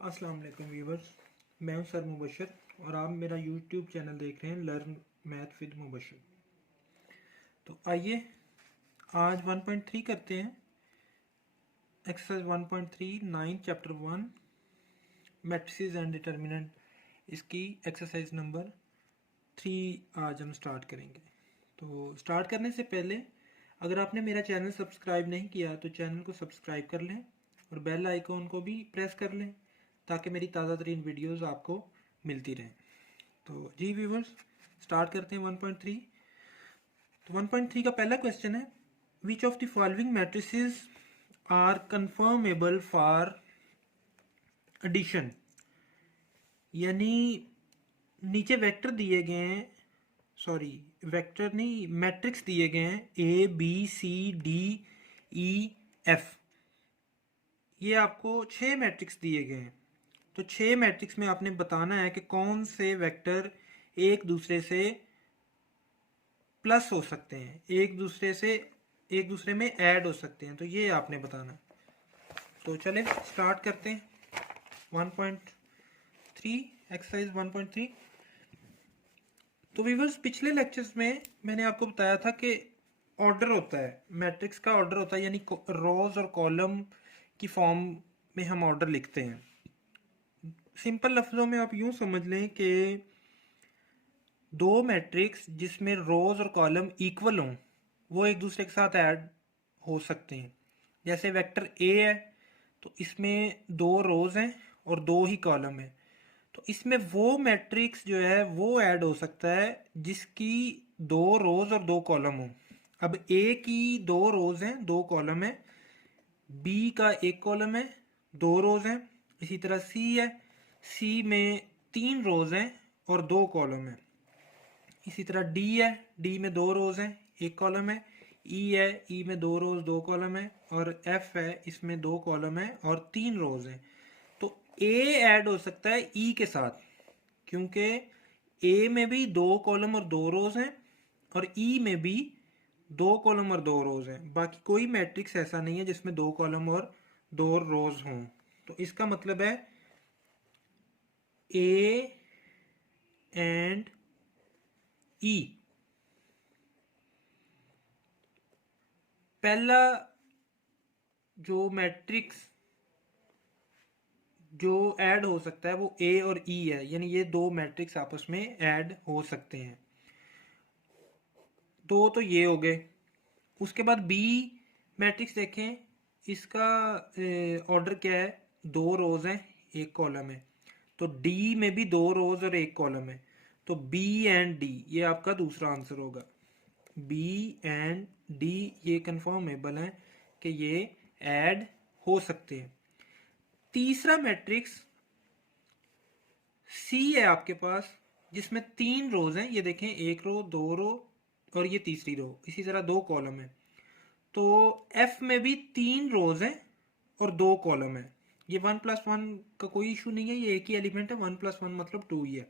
अस्सलाम वालेकुम व्यूवर्स, मैं हूं सर मुबशर और आप मेरा यूट्यूब चैनल देख रहे हैं लर्न मैथ विद मुबशर। तो आइए आज 1.3 करते हैं। Exercise 1.3 9 chapter 1 matrices and determinant, इसकी एक्सरसाइज नंबर 3 आज हम स्टार्ट करेंगे। तो स्टार्ट करने से पहले अगर आपने मेरा चैनल सब्सक्राइब नहीं किया तो चैनल को सब्सक्राइब कर लें और बेल आइकॉन को भी प्रेस कर लें ताकि मेरी ताज़ा तरीन वीडियोस आपको मिलती रहें। तो जी व्यूवर्स, स्टार्ट करते हैं 1.3। तो 1.3 का पहला क्वेश्चन है, which of the following matrices are conformable for addition. यानी नीचे वेक्टर दिए गए हैं, सॉरी वेक्टर नहीं मैट्रिक्स दिए गए हैं A B C D E F. ये आपको 6 मैट्रिक्स दिए गए हैं। तो 6 मैट्रिक्स में आपने बताना है कि कौन से वेक्टर एक दूसरे से प्लस हो सकते हैं, एक दूसरे में ऐड हो सकते हैं। तो ये आपने बताना। तो चले स्टार्ट करते हैं 1.3 एक्सरसाइज 1.3। तो व्यूअर्स, पिछले लेक्चर्स में मैंने आपको बताया था कि ऑर्डर होता है, मैट्रिक्स का ऑर्डर होता है, यानी रोज और कॉलम की फॉर्म में हम ऑर्डर लिखते हैं। सिंपल लफ्ज़ों में आप यूं समझ लें कि दो मैट्रिक्स जिसमें रोज और कॉलम इक्वल हों वो एक दूसरे के साथ ऐड हो सकते हैं। जैसे वेक्टर ए है तो इसमें 2 रोज हैं और 2 ही कॉलम है, तो इसमें वो मैट्रिक्स जो है वो ऐड हो सकता है जिसकी 2 रोज और 2 कॉलम हो। अब ए की 2 रोज हैं 2 कॉलम है, बी का 1 कॉलम है 2 रोज हैं, इसी तरह सी है, सी में 3 रोज हैं और 2 कॉलम है। इसी तरह डी है, डी में 2 रोज हैं 1 कॉलम है, ई है, ई में 2 रोज 2 कॉलम है, और एफ है, इसमें 2 कॉलम है और 3 रोज हैं। तो ए ऐड हो सकता है ई के साथ, क्योंकि ए में भी 2 कॉलम और 2 रोज हैं और ई में भी 2 कॉलम और 2 रोज हैं। बाकी कोई मैट्रिक्स ऐसा नहीं है जिसमें 2 कॉलम और 2 रोज हों। तो इसका मतलब है ए एंड ई। पहला जो मैट्रिक्स जो ऐड हो सकता है वो ए और ई है, यानी ये 2 मैट्रिक्स आपस में ऐड हो सकते हैं। तो ये हो गए। उसके बाद बी मैट्रिक्स देखें, इसका ऑर्डर क्या है, 2 रोज हैं 1 कॉलम है, तो डी में भी 2 रोज और 1 कॉलम है, तो बी एंड डी ये आपका दूसरा आंसर होगा। बी एंड डी ये कंफर्मेबल है कि ये ऐड हो सकते हैं। तीसरा मैट्रिक्स सी है आपके पास, जिसमें 3 रोज हैं, ये देखें 1 रो 2 रो और ये तीसरी रो, इसी तरह 2 कॉलम है। तो एफ में भी 3 रोज हैं और 2 कॉलम है। ये 1+1 का कोई इशू नहीं है, ये एक ही एलिमेंट है, 1+1 मतलब 2 ही है।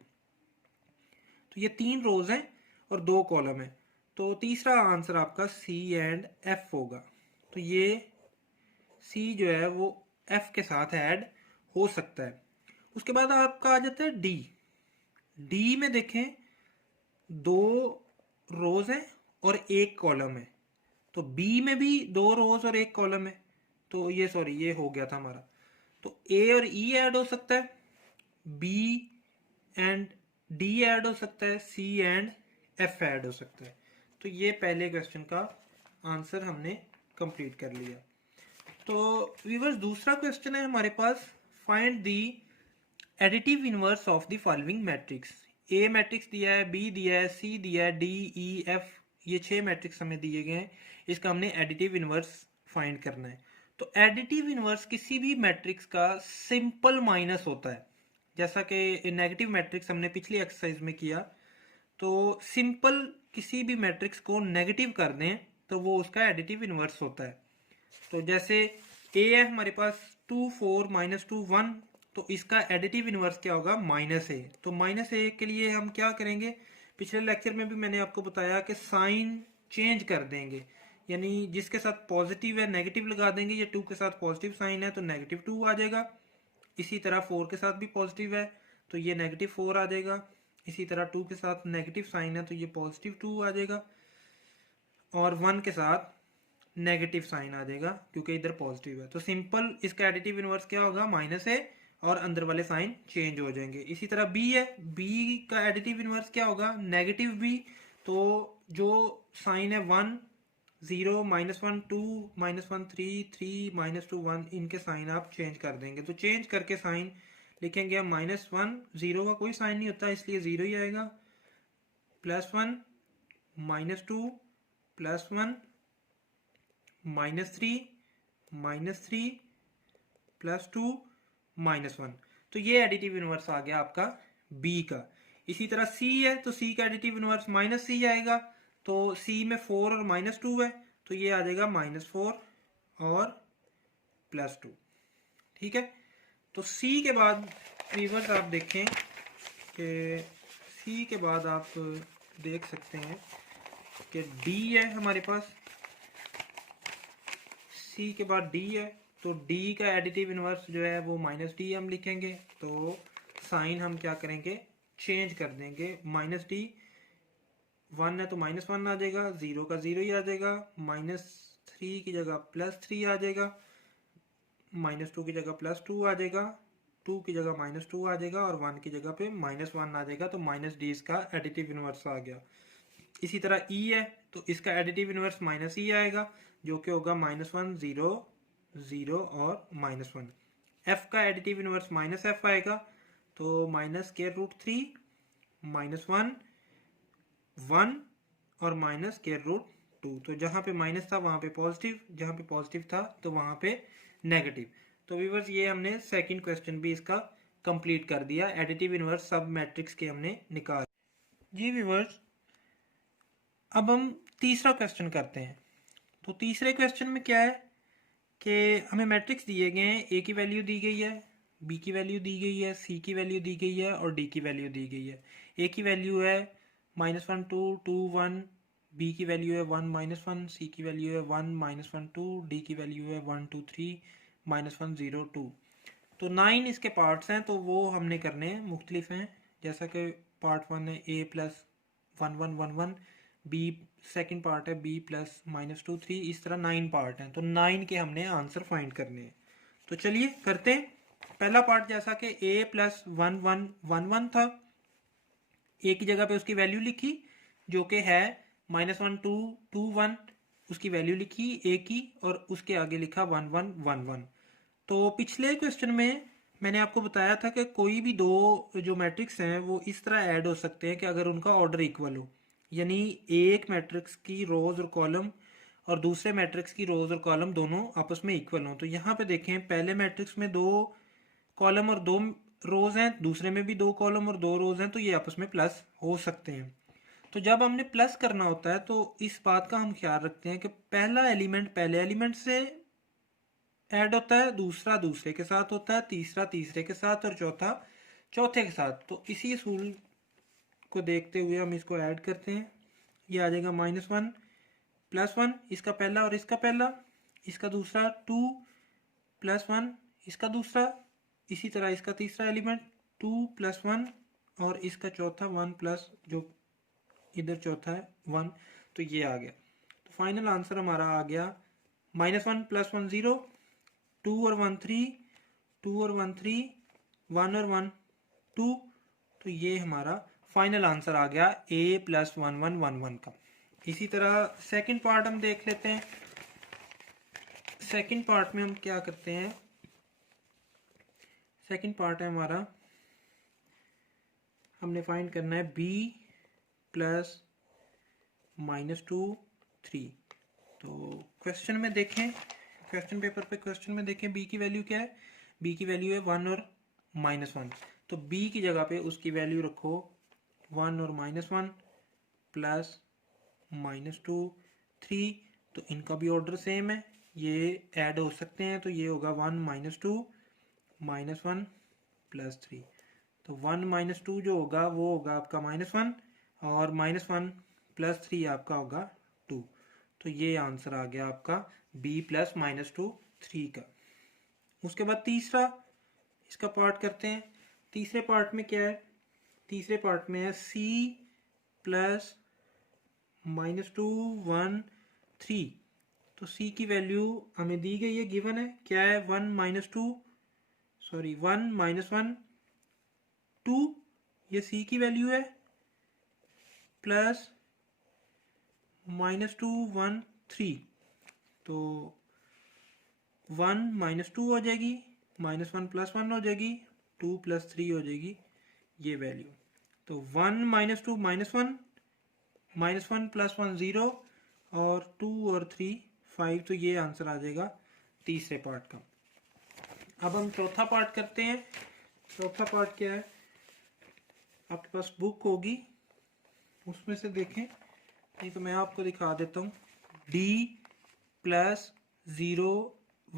तो ये 3 रोज हैं और 2 कॉलम है, तो तीसरा आंसर आपका सी एंड एफ होगा। तो ये सी जो है वो एफ के साथ ऐड हो सकता है। उसके बाद आपका आ जाता है डी। डी में देखें 2 रोज हैं और 1 कॉलम है, तो बी में भी 2 रोज और 1 कॉलम है, तो ये सॉरी ये हो गया था हमारा। तो ए और ई ऐड हो सकता है, बी एंड डी ऐड हो सकता है, सी एंड एफ ऐड हो सकता है। तो ये पहले क्वेश्चन का आंसर हमने कंप्लीट कर लिया। तो व्यूअर्स, दूसरा क्वेश्चन है हमारे पास, find the additive inverse of the following matrix. A matrix दिया है, बी दिया है, सी दिया है, डी ई एफ, ये 6 मैट्रिक्स हमें दिए गए हैं। इसका हमने एडिटिव इनवर्स फाइंड करना है। तो एडिटिव इनवर्स किसी भी मैट्रिक्स का सिंपल माइनस होता है, जैसा कि नेगेटिव मैट्रिक्स हमने पिछली एक्सरसाइज में किया। तो सिंपल किसी भी मैट्रिक्स को नेगेटिव कर दें तो वो उसका एडिटिव इनवर्स होता है। तो जैसे ए है हमारे पास 2 4 -2 1, तो इसका एडिटिव इनवर्स क्या होगा, -a। तो -a के लिए हम क्या करेंगे, पिछले लेक्चर में भी मैंने आपको बताया कि साइन चेंज कर देंगे, यानी जिसके साथ पॉजिटिव है नेगेटिव लगा देंगे, ये 2 के साथ पॉजिटिव साइन है तो -2 आ जाएगा, इसी तरह 4 के साथ भी पॉजिटिव है तो ये -4 आ जाएगा। इसी तरह 2 के साथ नेगेटिव साइन है तो ये +2 आ जाएगा, और 1 के साथ नेगेटिव साइन आ जाएगा क्योंकि इधर पॉजिटिव है। तो सिंपल इसका एडिटिव इनवर्स क्या होगा, -a, और अंदर वाले साइन चेंज हो जाएंगे। इसी तरह b है, b का एडिटिव इनवर्स क्या होगा, -b। तो जो साइन है 1 0 -1 2 -1 3 3 -2 1, इनके साइन आप चेंज कर देंगे। तो चेंज करके साइन लिखेंगे हम -1, 0 का कोई साइन नहीं होता इसलिए 0 ही आएगा, +1 -2 +1 -3 -3 +2 -1। तो ये एडिटिव इनवर्स आ गया आपका b का। इसी तरह c है तो c का एडिटिव इनवर्स -c आएगा। तो c में 4 और -2 है तो ये आ जाएगा -4 और +2। ठीक है। तो c के बाद व्यूअर्स आप देखें कि c के बाद आप देख सकते हैं कि d है हमारे पास, c के बाद d है तो d का एडिटिव इनवर्स जो है वो -d हम लिखेंगे। तो साइन हम क्या करेंगे, चेंज कर देंगे, -d 1 है तो -1 आ जाएगा, 0 का 0 ही आ जाएगा, -3 की जगह +3 आ जाएगा, -2 की जगह +2 आ जाएगा, 2 की जगह -2 आ जाएगा, और 1 की जगह पे -1 आ जाएगा। तो -d इसका एडिटिव इनवर्स आ गया। इसी तरह e है तो इसका एडिटिव इनवर्स -e आएगा जो कि होगा -1 0 0 और -1। f का एडिटिव इनवर्स -f आएगा तो -√3 -1 1 और -√2। तो जहां पे माइनस था वहां पे पॉजिटिव, जहां पे पॉजिटिव था तो वहां पे नेगेटिव। तो व्यूअर्स ये हमने सेकंड क्वेश्चन भी इसका कंप्लीट कर दिया, एडिटिव इनवर्स सब मैट्रिक्स के हमने निकाल। जी व्यूअर्स, अब हम तीसरा क्वेश्चन करते हैं। तो तीसरे क्वेश्चन में क्या है कि हमें मैट्रिक्स दिए गए हैं, ए की वैल्यू दी गई है, बी की वैल्यू दी गई है, सी की वैल्यू दी गई है और डी की वैल्यू दी गई है। ए की वैल्यू है -1 2 2 1, बी की वैल्यू है 1 -1, सी की वैल्यू है 1 -1 2, डी की वैल्यू है 1 2 3 -1 0 2। तो 9 इसके पार्ट्स हैं तो वो हमने करने हैं, मुख्तलिफ हैं। जैसा कि पार्ट 1 है a + 1 1 1 1, बी सेकंड पार्ट है b + -2 3, इस तरह 9 पार्ट हैं। तो 9 के हमने आंसर फाइंड करने हैं। तो चलिए करते हैं। पहला पार्ट जैसा कि a + 1 1 1 1 था, a की जगह पे उसकी वैल्यू लिखी जो कि है -1 2 2 1, उसकी वैल्यू लिखी a की और उसके आगे लिखा 1 1 1 1। तो पिछले क्वेश्चन में मैंने आपको बताया था कि कोई भी दो जो मैट्रिक्स हैं वो इस तरह ऐड हो सकते हैं कि अगर उनका ऑर्डर इक्वल हो, यानी एक मैट्रिक्स की रोज और कॉलम और दूसरे मैट्रिक्स की रोज और कॉलम दोनों आपस में इक्वल हो। तो यहाँ पे देखें, पहले मैट्रिक्स में 2 कॉलम और 2 रोज हैं, दूसरे में भी 2 कॉलम और 2 रोज हैं, तो ये आपस में प्लस हो सकते हैं। तो जब हमने प्लस करना होता है तो इस बात का हम ख्याल रखते हैं कि पहला एलिमेंट पहले एलिमेंट से ऐड होता है, दूसरा दूसरे के साथ होता है, तीसरा तीसरे के साथ और चौथा चौथे के साथ। तो इसी असूल को देखते हुए हम इसको ऐड करते हैं। ये आ जाएगा -1 +1, इसका पहला और इसका पहला, इसका दूसरा 2 +1, इसका दूसरा, इसी तरह इसका तीसरा एलिमेंट 2 +1 और इसका चौथा 1 प्लस जो इधर चौथा है 1। तो ये आ गया। तो फाइनल आंसर हमारा आ गया -1 +1 0, 2 और 1 3, 2 और 1 3, 1 और 1 2। तो ये हमारा फाइनल आंसर आ गया a + 1 1 1 1 का। इसी तरह सेकंड पार्ट हम देख लेते हैं। सेकंड पार्ट में हम क्या करते हैं, सेकंड पार्ट है हमारा, हमने फाइंड करना है b + -2 3। तो क्वेश्चन में देखें, क्वेश्चन पेपर पे क्वेश्चन में देखें b की वैल्यू क्या है, b की वैल्यू है 1 और -1। तो b की जगह पे उसकी वैल्यू रखो 1 और -1 प्लस -2 3। तो इनका भी ऑर्डर सेम है, ये ऐड हो सकते हैं। तो ये होगा 1 -2 -1 +3। तो 1 -2 जो होगा वो होगा आपका -1 और -1 +3 आपका होगा 2। तो ये आंसर आ गया आपका b + -2 3 का। उसके बाद तीसरा, इसका पार्ट करते हैं। तीसरे पार्ट में क्या है, तीसरे पार्ट में है c प्लस -2 1 3। तो c की वैल्यू हमें दी गई है, गिवन है, क्या है 1 -1 2, ये c की वैल्यू है, प्लस -2 1 3। तो 1 -2 हो जाएगी, -1 + 1 हो जाएगी, 2 + 3 हो जाएगी ये वैल्यू। तो 1 -2 -1, -1 + 1 0, और 2 और 3 5। तो ये आंसर आ जाएगा तीसरे पार्ट का। अब हम चौथा पार्ट करते हैं। चौथा पार्ट क्या है, आपके पास बुक होगी, उसमें से देखें, नहीं तो मैं आपको दिखा देता हूँ। d + 0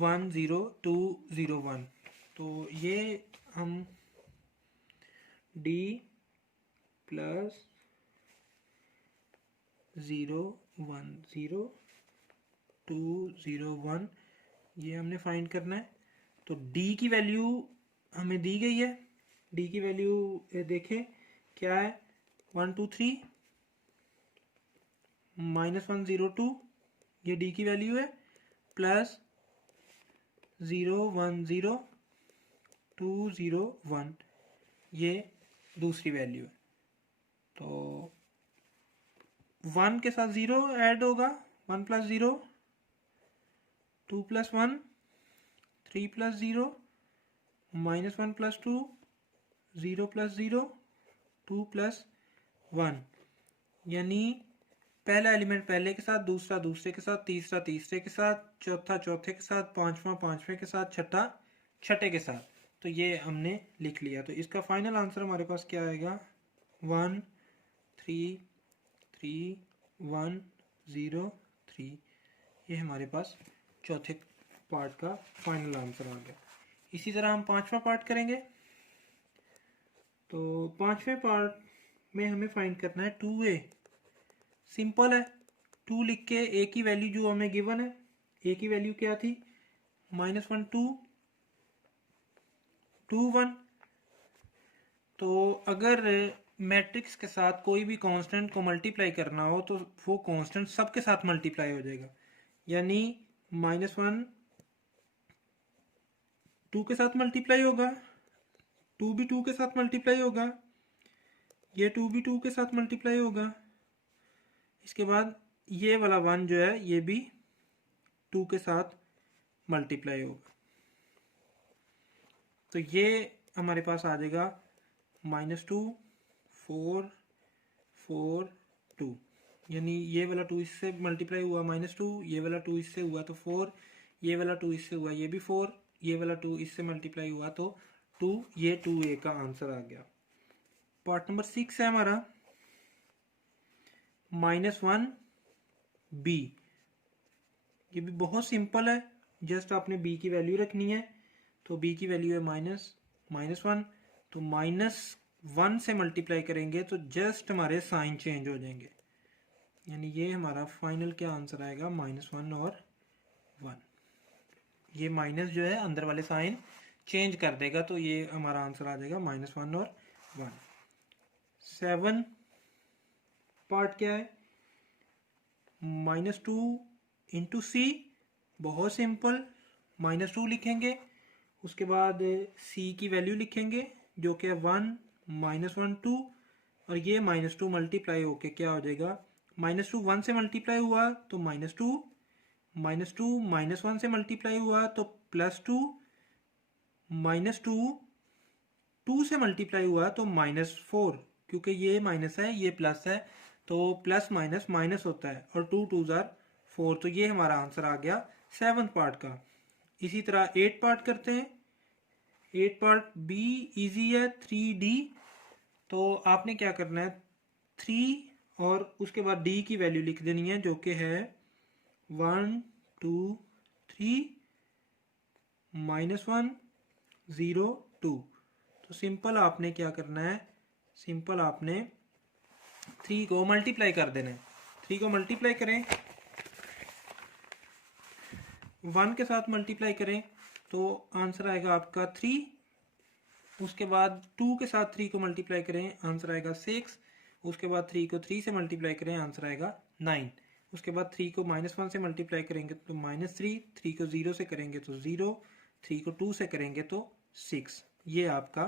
1 0 2 0 1। तो ये हम d + 0 1 0 2 0 1 ये हमने फाइंड करना है। तो d की वैल्यू हमें दी गई है, d की वैल्यू देखें क्या है, 1 2 3 -1 0 2, ये d की वैल्यू है, प्लस 0 1 0 2 0 1, ये दूसरी वैल्यू है। तो 1 के साथ 0 ऐड होगा, 1 + 0 2 + 1 3 + 0 -1 + 2 0 + 0 2 + 1। यानी पहला एलिमेंट पहले के साथ, दूसरा दूसरे के साथ, तीसरा तीसरे के साथ, चौथा चौथे के साथ, पांचवा पांचवें के साथ, छठा छठे के साथ। तो ये हमने लिख लिया। तो इसका फाइनल आंसर हमारे पास क्या आएगा, 1 3 3 1 0 3। ये हमारे पास चौथे पार्ट का फाइनल आंसर आ गया। इसी तरह हम पांचवा पार्ट करेंगे। तो पांचवें पार्ट में हमें फाइंड करना है 2a। सिंपल है, 2 लिख के a की वैल्यू जो हमें गिवन है, a की वैल्यू क्या थी, -1 2 2 1। तो अगर मैट्रिक्स के साथ कोई भी कांस्टेंट को मल्टीप्लाई करना हो तो वो कांस्टेंट सबके साथ मल्टीप्लाई हो जाएगा। यानी -1 2 के साथ मल्टीप्लाई होगा, 2 भी 2 के साथ मल्टीप्लाई होगा, ये 2 भी 2 के साथ मल्टीप्लाई होगा। इसके बाद ये वाला 1 जो है ये भी 2 के साथ मल्टीप्लाई होगा। तो ये हमारे पास आ जाएगा -2 4 4 2। यानी ये वाला 2 इससे मल्टीप्लाई हुआ -2, ये वाला 2 इससे हुआ तो 4, ये वाला 2 इससे हुआ ये भी 4, ये वाला 2 इससे मल्टीप्लाई हुआ तो 2। ये 2a का आंसर आ गया। पार्ट नंबर 6 है हमारा -1 b। ये भी बहुत सिंपल है, जस्ट आपने b की वैल्यू रखनी है। तो b की वैल्यू है -1, तो -1 से मल्टीप्लाई करेंगे तो जस्ट हमारे साइन चेंज हो जाएंगे। यानी ये हमारा फाइनल क्या आंसर आएगा, -1 और 1। ये माइनस जो है अंदर वाले साइन चेंज कर देगा, तो ये हमारा आंसर आ जाएगा -1 और 1। 7 पार्ट क्या है, -2 इंटू c। बहुत सिंपल, -2 लिखेंगे, उसके बाद c की वैल्यू लिखेंगे जो कि 1 -1 2, और ये -2 मल्टीप्लाई होके क्या हो जाएगा, -2 1 से मल्टीप्लाई हुआ तो -2, -2 -1 से मल्टीप्लाई हुआ तो +2, -2 2 से मल्टीप्लाई हुआ तो -4, क्योंकि ये माइनस है ये प्लस है, तो प्लस माइनस माइनस होता है, और 2 2 जार 4। तो ये हमारा आंसर आ गया 7 पार्ट का। इसी तरह 8 पार्ट करते हैं। 8 पार्ट बी इजी है, 3d। तो आपने क्या करना है, 3 और उसके बाद d की वैल्यू लिख देनी है जो कि है 1 2 3 -1 0 2। तो सिंपल आपने क्या करना है, सिंपल आपने 3 को मल्टीप्लाई कर देना है। 3 को मल्टीप्लाई करें, 1 के साथ मल्टीप्लाई करें तो आंसर आएगा आपका 3, उसके बाद 2 के साथ 3 को मल्टीप्लाई करें, आंसर आएगा 6। उसके बाद 3 को 3 से मल्टीप्लाई करें, आंसर आएगा 9। उसके बाद 3 को -1 से मल्टीप्लाई करेंगे तो -3, 3 को 0 से करेंगे तो 0, 3 को 2 से करेंगे तो 6। ये आपका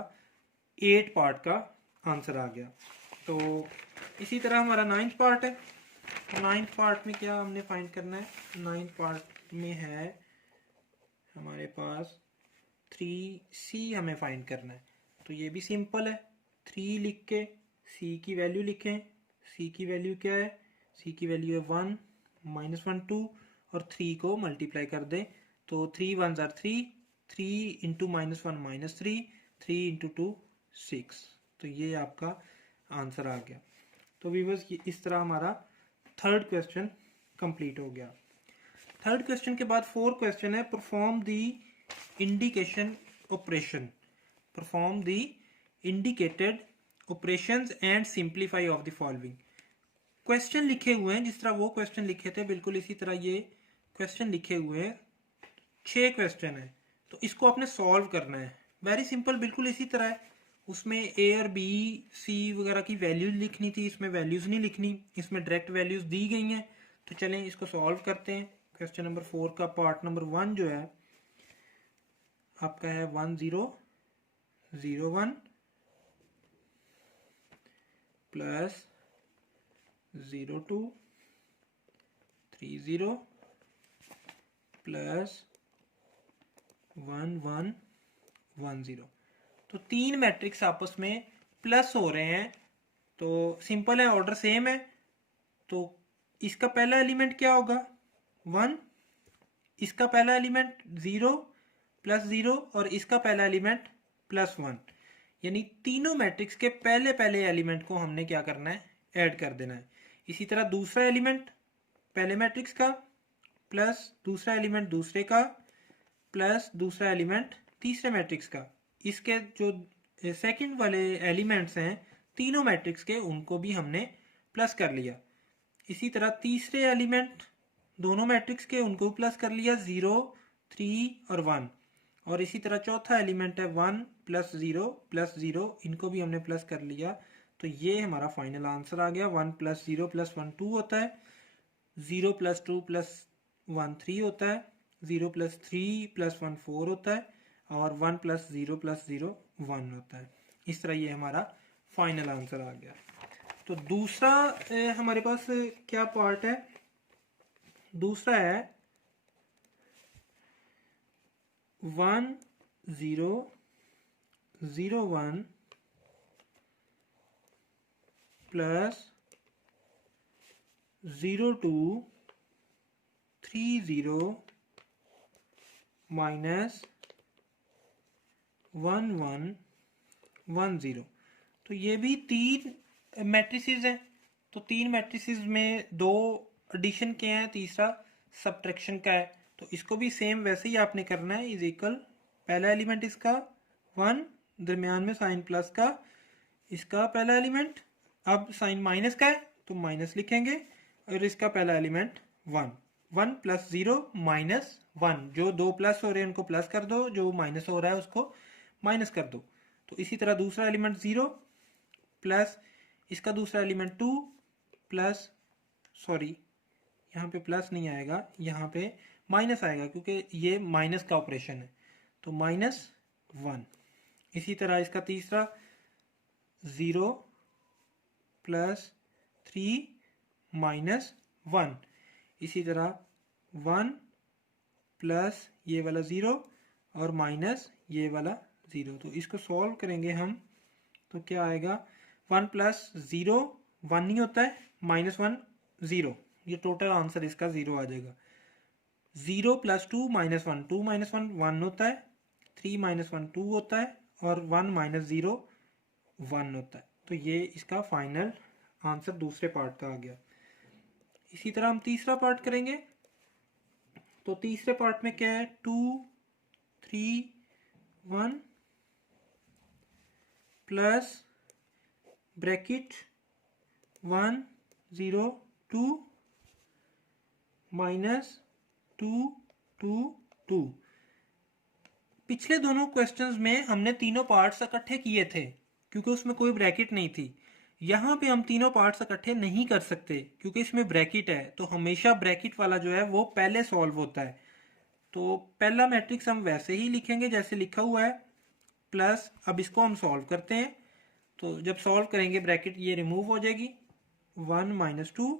8 पार्ट का आंसर आ गया। तो इसी तरह हमारा 9th पार्ट है। 9th पार्ट में क्या हमने फाइंड करना है? 9th पार्ट में है हमारे पास 3c हमें फाइंड करना है। तो ये भी सिंपल है, 3 लिख के c की वैल्यू लिखें। c की वैल्यू क्या है? c की वैल्यू है 1, -1 2 और 3 को मल्टीप्लाई कर दें तो 3 1 आर 3, 3 इंटू -1 -3, 3 इंटू 2 6। तो ये आपका आंसर आ गया। तो व्यूअर्स इस तरह हमारा थर्ड क्वेश्चन कंप्लीट हो गया। थर्ड क्वेश्चन के बाद फोर्थ क्वेश्चन है perform the indication operation. Perform the indicated operations and simplify of the following. Question लिखे हुए हैं जिस तरह वो क्वेश्चन लिखे थे, बिल्कुल इसी तरह ये क्वेश्चन लिखे हुए हैं। 6 क्वेश्चन है तो इसको आपने सॉल्व करना है। वेरी सिंपल, बिल्कुल इसी तरह है। उसमें ए और बी सी वगैरह की वैल्यूज लिखनी थी, इसमें वैल्यूज नहीं लिखनी, इसमें डायरेक्ट वैल्यूज दी गई हैं। तो चलें इसको सॉल्व करते हैं। क्वेश्चन नंबर 4 का पार्ट नंबर 1 जो है आपका है 1 0 0 1 प्लस 0 2 3 0 प्लस 1 1 1 0। तो 3 मैट्रिक्स आपस में प्लस हो रहे हैं। तो सिंपल है, ऑर्डर सेम है। तो इसका पहला एलिमेंट क्या होगा? 1, इसका पहला एलिमेंट 0 प्लस 0 और इसका पहला एलिमेंट +1। यानी तीनों मैट्रिक्स के पहले पहले एलिमेंट को हमने क्या करना है? ऐड कर देना है। इसी तरह दूसरा एलिमेंट पहले मैट्रिक्स का प्लस दूसरा एलिमेंट दूसरे का प्लस दूसरा एलिमेंट तीसरे मैट्रिक्स का। इसके जो सेकंड वाले एलिमेंट्स हैं तीनों मैट्रिक्स के, उनको भी हमने प्लस कर लिया। इसी तरह तीसरे एलिमेंट दोनों मैट्रिक्स के, उनको प्लस कर लिया, 0 3 और 1। और इसी तरह चौथा एलिमेंट है 1 प्लस 0 प्लस 0, इनको भी हमने प्लस कर लिया। तो ये हमारा फाइनल आंसर आ गया। 1 प्लस 0 प्लस 1 2 होता है, 0 प्लस 2 प्लस 1 3 होता है, 0 प्लस 3 प्लस 1 4 होता है और 1 प्लस 0 प्लस 0 1 होता है। इस तरह ये हमारा फाइनल आंसर आ गया। तो दूसरा हमारे पास क्या पार्ट है? दूसरा है 1 0 0 1 प्लस 0 2 3 0 माइनस 1 1 1 0। तो ये भी 3 मैट्रिसेस हैं। तो 3 मैट्रिसेस में 2 एडिशन के हैं, तीसरा सब्ट्रैक्शन का है। तो इसको भी सेम वैसे ही आपने करना है। इज इक्वल पहला एलिमेंट इसका 1, दरमियान में साइन प्लस का, इसका पहला एलिमेंट अब साइन माइनस का है तो माइनस लिखेंगे, और इसका पहला एलिमेंट 1 1 प्लस 0 माइनस 1। जो 2 प्लस हो रहे हैं उनको प्लस कर दो, जो माइनस हो रहा है उसको माइनस कर दो। तो इसी तरह दूसरा एलिमेंट 0 प्लस इसका दूसरा एलिमेंट 2 प्लस, सॉरी यहाँ पे प्लस नहीं आएगा, यहाँ पे माइनस आएगा क्योंकि ये माइनस का ऑपरेशन है। तो -1। इसी तरह इसका तीसरा 0 प्लस 3 माइनस 1। इसी तरह 1 प्लस ये वाला 0 और माइनस ये वाला 0। तो इसको सॉल्व करेंगे हम तो क्या आएगा? 1 प्लस 0 1 नहीं होता है, -1 0। ये टोटल आंसर इसका 0 आ जाएगा। 0 प्लस 2 -1 2 -1 1 होता है, 3 -1 2 होता है और 1 माइनस 0 1 होता है। तो ये इसका फाइनल आंसर दूसरे पार्ट का आ गया। इसी तरह हम तीसरा पार्ट करेंगे। तो तीसरे पार्ट में क्या है? 2 3 1 प्लस ब्रैकेट 1 0 2 माइनस 2 2 2। पिछले दोनों क्वेश्चंस में हमने तीनों पार्ट्स इकट्ठे किए थे क्योंकि उसमें कोई ब्रैकेट नहीं थी। यहाँ पे हम तीनों पार्ट्स इकट्ठे नहीं कर सकते क्योंकि इसमें ब्रैकेट है, तो हमेशा ब्रैकेट वाला जो है वो पहले सॉल्व होता है। तो पहला मैट्रिक्स हम वैसे ही लिखेंगे जैसे लिखा हुआ है, प्लस अब इसको हम सॉल्व करते हैं। तो जब सॉल्व करेंगे ब्रैकेट ये रिमूव हो जाएगी, 1 माइनस 2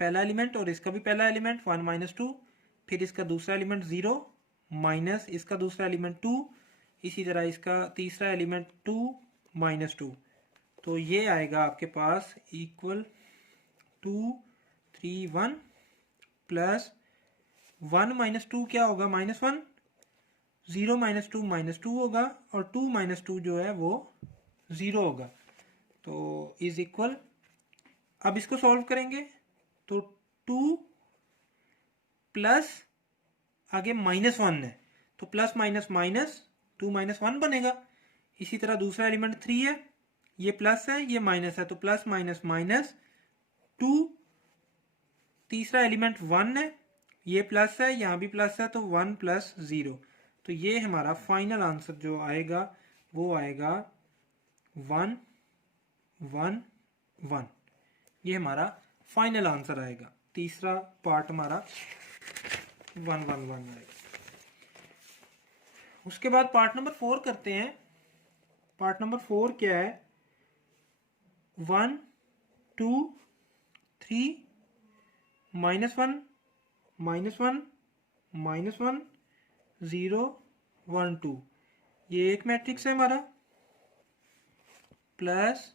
पहला एलिमेंट और इसका भी पहला एलिमेंट 1 माइनस 2, फिर इसका दूसरा एलिमेंट 0 माइनस इसका दूसरा एलिमेंट 2, इसी तरह इसका तीसरा एलिमेंट 2 माइनस 2। तो ये आएगा आपके पास इक्वल 2 3 1 प्लस 1 माइनस 2 क्या होगा, -1, 0 माइनस 2 -2 होगा और 2 माइनस 2 जो है वो 0 होगा। तो इज इक्वल, अब इसको सॉल्व करेंगे तो 2 प्लस आगे -1 है तो प्लस माइनस माइनस 2 -1 बनेगा। इसी तरह दूसरा एलिमेंट 3 है, ये प्लस है ये माइनस है तो प्लस माइनस माइनस 2, तीसरा एलिमेंट 1 है, ये प्लस है यहाँ भी प्लस है तो 1 प्लस 0। तो ये हमारा फाइनल आंसर जो आएगा वो आएगा 1 1 1। ये हमारा फाइनल आंसर आएगा। तीसरा पार्ट हमारा 1 1 1 आएगा। उसके बाद पार्ट नंबर 4 करते हैं। पार्ट नंबर 4 क्या है, 1 2 3 -1 -1 -1 0 1 2, ये एक मैट्रिक्स है हमारा, प्लस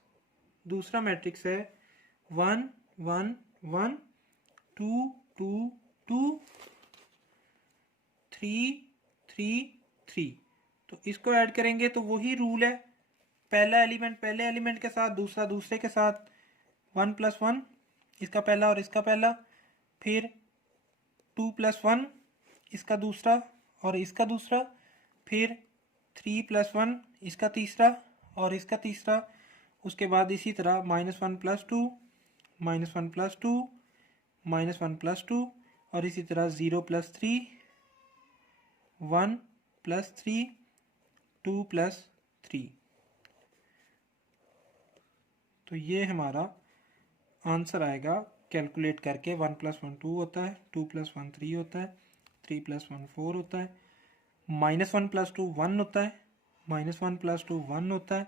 दूसरा मैट्रिक्स है 1 1 1 2 2 2 3 3 3। तो इसको ऐड करेंगे तो वही रूल है, पहला एलिमेंट पहले एलिमेंट के साथ, दूसरा दूसरे के साथ, 1 + 1 इसका पहला और इसका पहला, फिर 2 + 1 इसका दूसरा और इसका दूसरा, फिर 3 + 1 इसका तीसरा और इसका तीसरा। उसके बाद इसी तरह -1 + 2 -1 + 2 -1 + 2 और इसी तरह 0 + 3 1 + 3 2 + 3। तो ये हमारा आंसर आएगा कैलकुलेट करके, 1 + 1 2 होता है, 2 + 1 3 होता है, 3 + 1 4 होता है, -1 + 2 1 होता है, -1 + 2 1 होता है,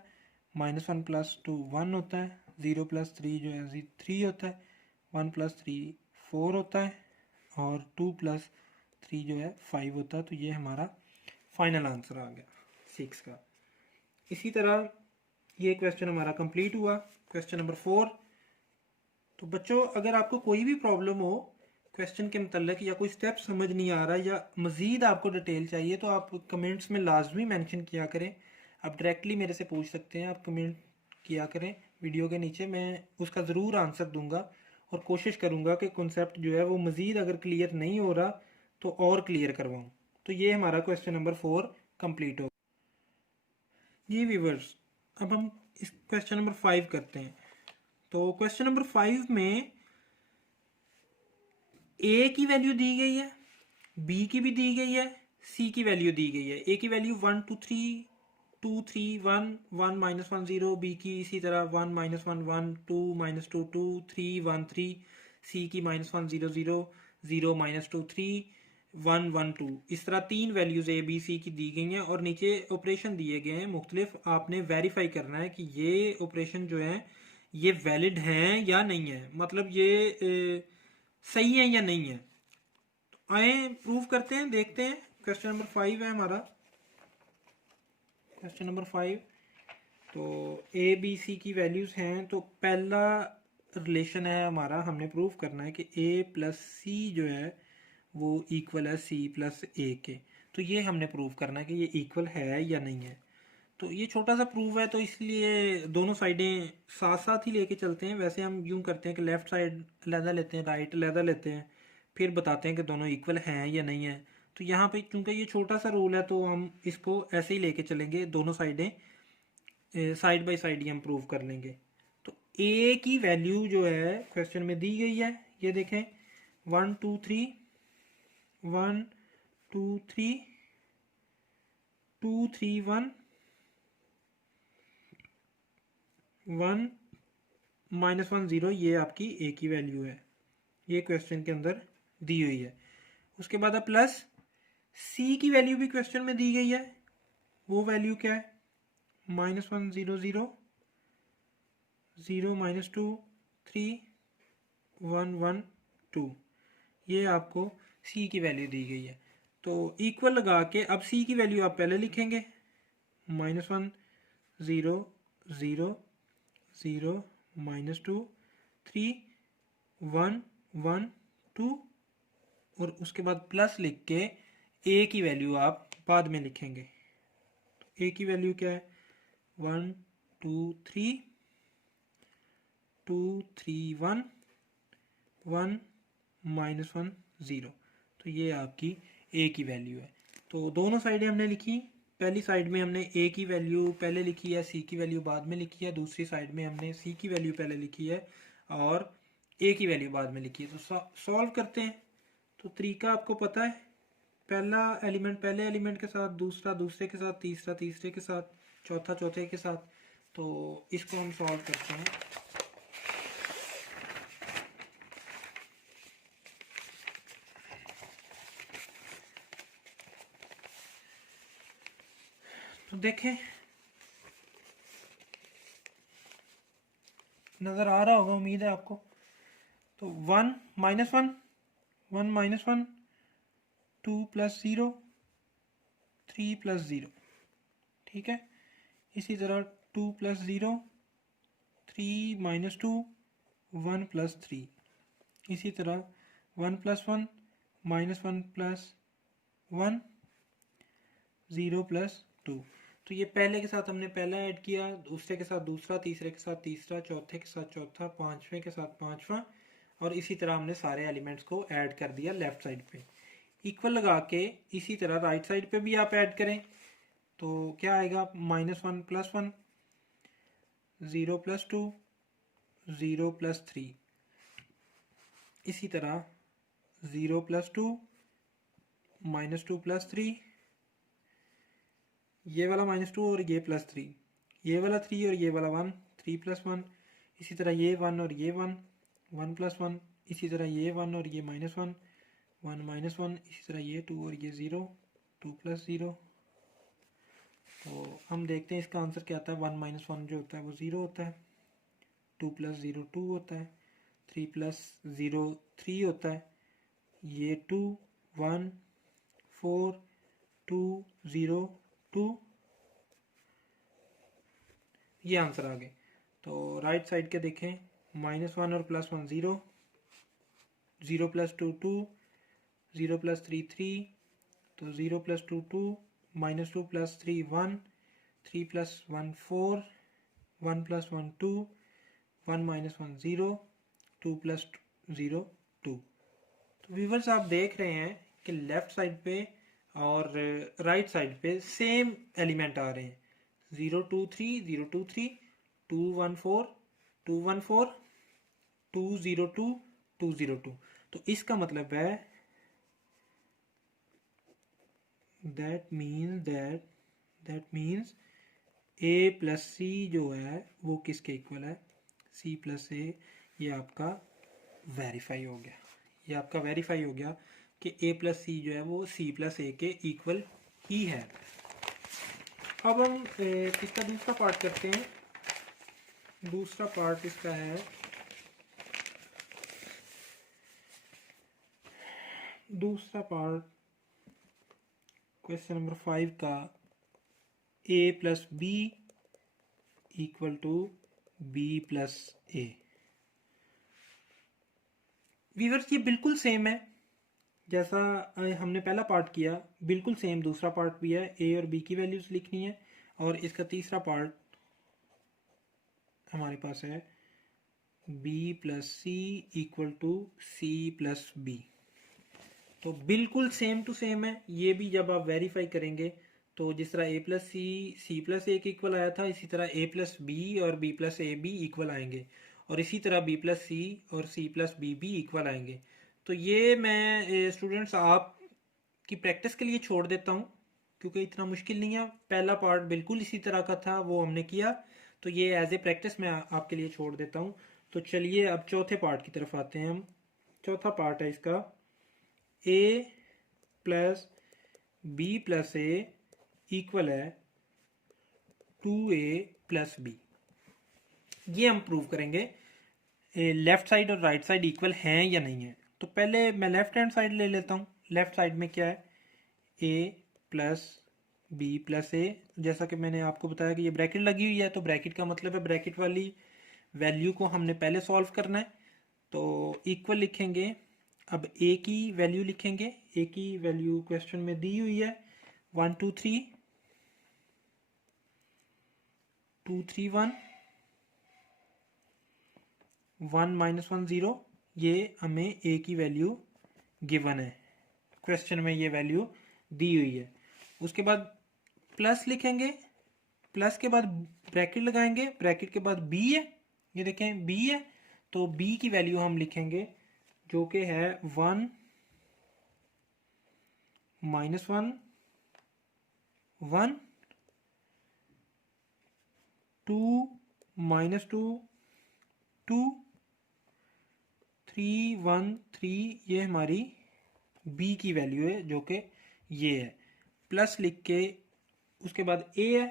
-1 + 2 1 होता है, 0 + 3 जो है 3 होता है, 1 + 3 4 होता है और 2 + 3 जो है 5 होता है। तो ये हमारा फाइनल आंसर आ गया 6 का। इसी तरह ये क्वेश्चन हमारा कंप्लीट हुआ, क्वेश्चन नंबर 4। तो बच्चों अगर आपको कोई भी प्रॉब्लम हो क्वेश्चन के मतलब या कोई स्टेप समझ नहीं आ रहा या मज़ीद आपको डिटेल चाहिए तो आप कमेंट्स में लाजमी मेंशन किया करें। आप डायरेक्टली मेरे से पूछ सकते हैं, आप कमेंट किया करें वीडियो के नीचे, मैं उसका ज़रूर आंसर दूंगा और कोशिश करूंगा कि कॉन्सेप्ट जो है वो मज़ीद अगर क्लियर नहीं हो रहा तो और क्लियर करवाऊँ। तो ये हमारा क्वेश्चन नंबर 4 कंप्लीट हो। जी व्यूवर्स, अब हम इस क्वेश्चन नंबर 5 करते हैं। तो क्वेश्चन नंबर 5 में ए की वैल्यू दी गई है, बी की भी दी गई है, सी की वैल्यू दी गई है। ए की वैल्यू 1 2 3 2 3 1 1 -1 0, बी की इसी तरह 1 -1 1 2 -2 2 3 1 3, सी की -1 0 0 0 -2 3 1 1 2। इस तरह 3 वैल्यूज ए बी सी की दी गई हैं और नीचे ऑपरेशन दिए गए हैं मुख्तलिफ। आपने वेरीफाई करना है कि ये ऑपरेशन जो है ये वैलिड हैं या नहीं है, मतलब ये सही है या नहीं है। तो आए प्रूव करते हैं, देखते हैं। क्वेश्चन नंबर 5 है हमारा, क्वेश्चन नंबर 5। तो ए बी सी की वैल्यूज हैं, तो पहला रिलेशन है हमारा, हमने प्रूव करना है कि ए प्लस सी जो है वो इक्वल है सी प्लस ए के। तो ये हमने प्रूव करना है कि ये इक्वल है या नहीं है। तो ये छोटा सा प्रूव है तो इसलिए दोनों साइडें साथ साथ ही लेके चलते हैं। वैसे हम यूं करते हैं कि लेफ्ट साइड अलहदा लेते हैं, राइट अलहदा लेते हैं, फिर बताते हैं कि दोनों इक्वल हैं या नहीं है। तो यहाँ पे क्योंकि ये छोटा सा रूल है तो हम इसको ऐसे ही लेके चलेंगे, दोनों साइडें साइड बाय साइड ही हम प्रूव कर लेंगे। तो ए की वैल्यू जो है क्वेश्चन में दी गई है, ये देखें 1 2 3 1 2 3 2 3 1 1 -1 0, ये आपकी ए की वैल्यू है, ये क्वेश्चन के अंदर दी हुई है। उसके बाद अब प्लस सी की वैल्यू भी क्वेश्चन में दी गई है, वो वैल्यू क्या है, -1 0 0 0 -2 3 1 1 2, ये आपको सी की वैल्यू दी गई है। तो इक्वल लगा के अब सी की वैल्यू आप पहले लिखेंगे, -1 0 0 0 -2 3 1 1 2, और उसके बाद प्लस लिख के ए की वैल्यू आप बाद में लिखेंगे। तो ए की वैल्यू क्या है, 1 2 3 2 3 1 1 -1 0, तो ये आपकी ए की वैल्यू है। तो दोनों साइडें हमने लिखी, पहली साइड में हमने ए की वैल्यू पहले लिखी है, सी की वैल्यू बाद में लिखी है, दूसरी साइड में हमने सी की वैल्यू पहले लिखी है और ए की वैल्यू बाद में लिखी है। तो सॉल्व करते हैं। तो तरीका आपको पता है, पहला एलिमेंट पहले एलिमेंट के साथ, दूसरा दूसरे के साथ, तीसरा तीसरे के साथ, चौथा चौथे के साथ। तो इसको हम सॉल्व करते हैं। तो देखें, नजर आ रहा होगा, उम्मीद है आपको। तो 1 -1 1 -1 2 + 0 3 + 0, ठीक है। इसी तरह 2 + 0 3 -2 1 + 3, इसी तरह 1 + 1 -1 + 1 0 + 2। तो ये पहले के साथ हमने पहला ऐड किया, दूसरे के साथ दूसरा, तीसरे के साथ तीसरा, चौथे के साथ चौथा, पांचवें के साथ पांचवा, और इसी तरह हमने सारे एलिमेंट्स को ऐड कर दिया लेफ्ट साइड पे। इक्वल लगा के इसी तरह राइट साइड पे भी आप ऐड करें, तो क्या आएगा, -1 + 1 0 + 2 0 + 3, इसी तरह 0 + 2 -2 + 3, ये वाला -2 और ये +3, ये वाला 3 और ये वाला 1, 3 + 1, इसी तरह ये 1 और ये 1 1 + 1, इसी तरह ये 1 और ये -1 1 -1, इसी तरह ये 2 और ये 0 2 + 0। तो हम देखते हैं इसका आंसर क्या आता है। 1 - 1 जो होता है वो 0 होता है, 2 + 0 2 होता है, 3 + 0 3 होता है, ये 2 1 4 2 0 2, ये आंसर आ गए। तो राइट साइड के देखें, -1 और +1 0 0 + 2 2 0 + 3 3, तो 0 + 2 2 -2 + 3 1 3 + 1 4 1 + 1 2 1 -1 0 2 + 0 2। तो व्यूवर्स आप देख रहे हैं कि लेफ्ट साइड पे और राइट साइड पे सेम एलिमेंट आ रहे हैं, 0 2 3 0 2 3 2 1 4 2 1 4 2 0 2 2 0 2। तो इसका मतलब है दैट मीन्स a + c जो है वो किसके इक्वल है, c + a। ये आपका वेरीफाई हो गया, ये आपका वेरीफाई हो गया कि a + c जो है वो c + a के इक्वल ही है। अब हम इसका दूसरा पार्ट करते हैं। दूसरा पार्ट इसका है, दूसरा पार्ट क्वेश्चन नंबर 5 का, a + b = b + a। Viewers ये बिल्कुल सेम है जैसा हमने पहला पार्ट किया, बिल्कुल सेम दूसरा पार्ट भी है। a और b की वैल्यूज लिखनी है, और इसका तीसरा पार्ट हमारे पास है b + c = c + b। तो बिल्कुल सेम टू सेम है। ये भी जब आप वेरीफाई करेंगे तो जिस तरह a + c + a के इक्वल आया था, इसी तरह a + b और b + a भी इक्वल आएंगे, और इसी तरह b + c और c + b भी इक्वल आएंगे। तो ये मैं स्टूडेंट्स आप की प्रैक्टिस के लिए छोड़ देता हूँ। क्योंकि इतना मुश्किल नहीं है। पहला पार्ट बिल्कुल इसी तरह का था, वो हमने किया, तो ये एज ए प्रैक्टिस मैं आपके लिए छोड़ देता हूँ। तो चलिए अब चौथे पार्ट की तरफ आते हैं हम। चौथा पार्ट है इसका, a plus B plus A equal है 2a प्लस बी। ये हम प्रूव करेंगे लेफ्ट साइड और राइट साइड इक्वल हैं या नहीं है। तो पहले मैं लेफ्ट हैंड साइड ले लेता हूँ। लेफ्ट साइड में क्या है, a प्लस बी प्लस ए। जैसा कि मैंने आपको बताया कि ये ब्रैकेट लगी हुई है, तो ब्रैकेट का मतलब है ब्रैकेट वाली वैल्यू को हमने पहले सॉल्व करना है। तो इक्वल लिखेंगे, अब a की वैल्यू लिखेंगे। a की वैल्यू क्वेश्चन में दी हुई है 1 2 3 2 3 1 1 -1 0। ये हमें a की वैल्यू गिवन है, क्वेश्चन में ये वैल्यू दी हुई है। उसके बाद प्लस लिखेंगे, प्लस के बाद ब्रैकेट लगाएंगे, ब्रैकेट के बाद b है, ये देखें b है, तो b की वैल्यू हम लिखेंगे जो कि है 1 -1 1 2 -2 2 3 1 3। ये हमारी b की वैल्यू है जो कि ये है। प्लस लिख के उसके बाद a है,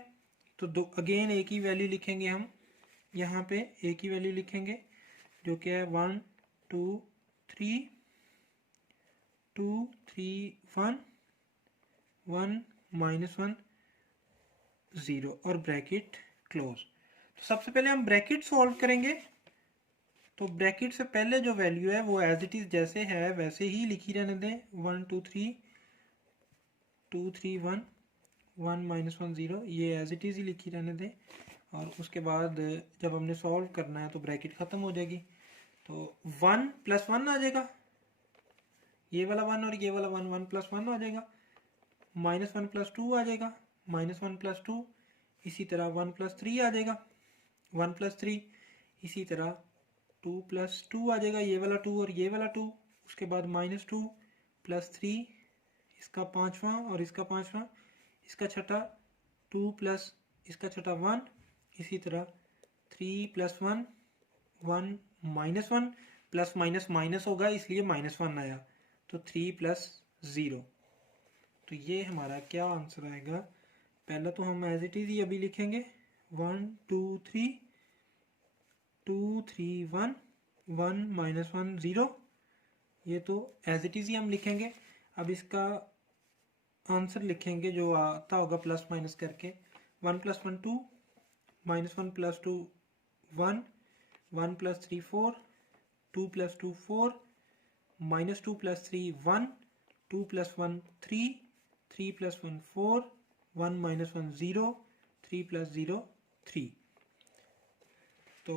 तो दो अगेन a की वैल्यू लिखेंगे हम। यहाँ पे a की वैल्यू लिखेंगे जो कि है 1 2 3 2 3 1 1 -1 0 और ब्रैकेट क्लोज। तो सबसे पहले हम ब्रैकेट सॉल्व करेंगे। तो ब्रैकेट से पहले जो वैल्यू है वो एज इट इज जैसे है वैसे ही लिखी रहने दें। 1 2 3 2 3 1 1 -1 0, ये एज इट इज ही लिखी रहने दें। और उसके बाद जब हमने सॉल्व करना है तो ब्रैकेट ख़त्म हो जाएगी। तो 1 + 1 आ जाएगा, ये वाला 1 और ये वाला 1 1 + 1 आ जाएगा। -1 + 2 आ जाएगा, -1 + 2। इसी तरह 1 + 3 आ जाएगा, 1 + 3। इसी तरह 2 + 2 आ जाएगा, ये वाला 2 और ये वाला 2। उसके बाद -2 + 3, इसका पांचवा और इसका पांचवा, इसका छठा 2 प्लस इसका छठा 1। इसी तरह 3 + 1 1 -1 प्लस माइनस माइनस होगा इसलिए -1 आया, तो 3 + 0। तो ये हमारा क्या आंसर आएगा। पहला तो हम एज इट इज ही अभी लिखेंगे 1 2 3 2 3 1 1 -1 0। ये तो एज इट इज ही हम लिखेंगे। अब इसका आंसर लिखेंगे जो आता होगा प्लस माइनस करके। 1 + 1 2 -1 + 2 1 1 + 3 4 2 + 2 4 -2 + 3 1 2 + 1 3 3 + 1 4 1 -1 0 3 + 0 3। तो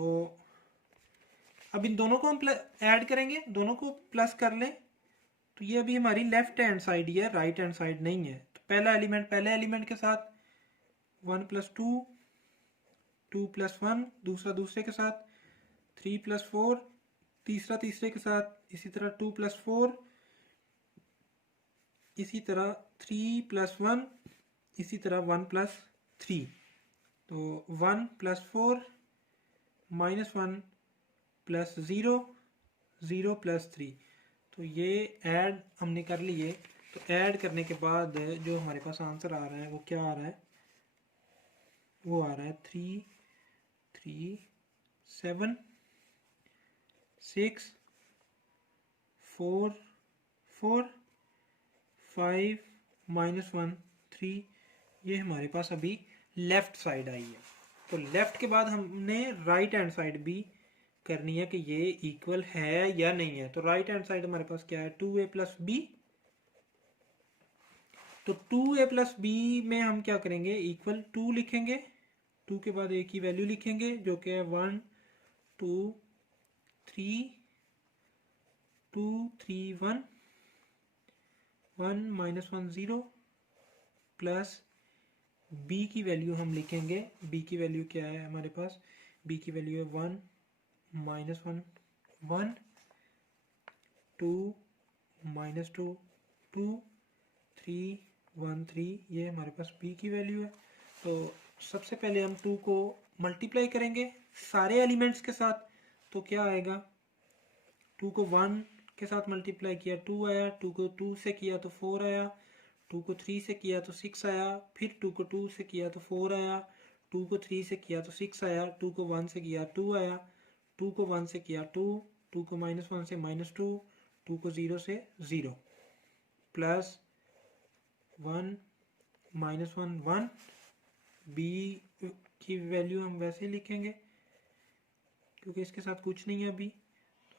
अब इन दोनों को हम ऐड करेंगे, दोनों को प्लस कर लें। तो ये अभी हमारी लेफ्ट हैंड साइड ही है, राइट हैंड साइड नहीं है। तो पहला एलिमेंट पहले एलिमेंट के साथ 1 + 2 2 + 1, दूसरा दूसरे के साथ 3 + 4, तीसरा तीसरे के साथ, इसी तरह 2 + 4, इसी तरह 3 + 1, इसी तरह 1 + 3। तो 1 + 4 -1 + 0 0 + 3। तो ये ऐड हमने कर लिए। तो ऐड करने के बाद जो हमारे पास आंसर आ रहा है वो क्या आ रहा है, वो आ रहा है 3 3 7 6 4 4 5 -1 3। ये हमारे पास अभी लेफ्ट साइड आई है। तो लेफ्ट के बाद हमने राइट हैंड साइड भी करनी है कि ये इक्वल है या नहीं है। तो राइट हैंड साइड हमारे पास क्या है, 2a + b। तो 2a + b में हम क्या करेंगे, इक्वल 2 लिखेंगे, 2 के बाद a की वैल्यू लिखेंगे जो कि है 1 2 3 2 3 1 1 -1 0 प्लस b की वैल्यू हम लिखेंगे। b की वैल्यू क्या है हमारे पास, b की वैल्यू है 1 -1 1 2 -2 2 3 1 3, ये हमारे पास b की वैल्यू है। तो सबसे पहले हम 2 को मल्टीप्लाई करेंगे सारे एलिमेंट्स के साथ, तो क्या आएगा, 2 को 1 के साथ मल्टीप्लाई किया 2 आया, 2 को 2 से किया तो 4 आया, 2 को 3 से किया तो 6 आया, फिर 2 को 2 से किया तो 4 आया, 2 को 3 से किया तो 6 आया, 2 को 1 से किया 2 आया, 2 को 1 से किया 2, 2 को -1 से -2, 2 को 0 से 0, प्लस 1 -1 1, b की वैल्यू हम वैसे ही लिखेंगे क्योंकि इसके साथ कुछ नहीं है अभी।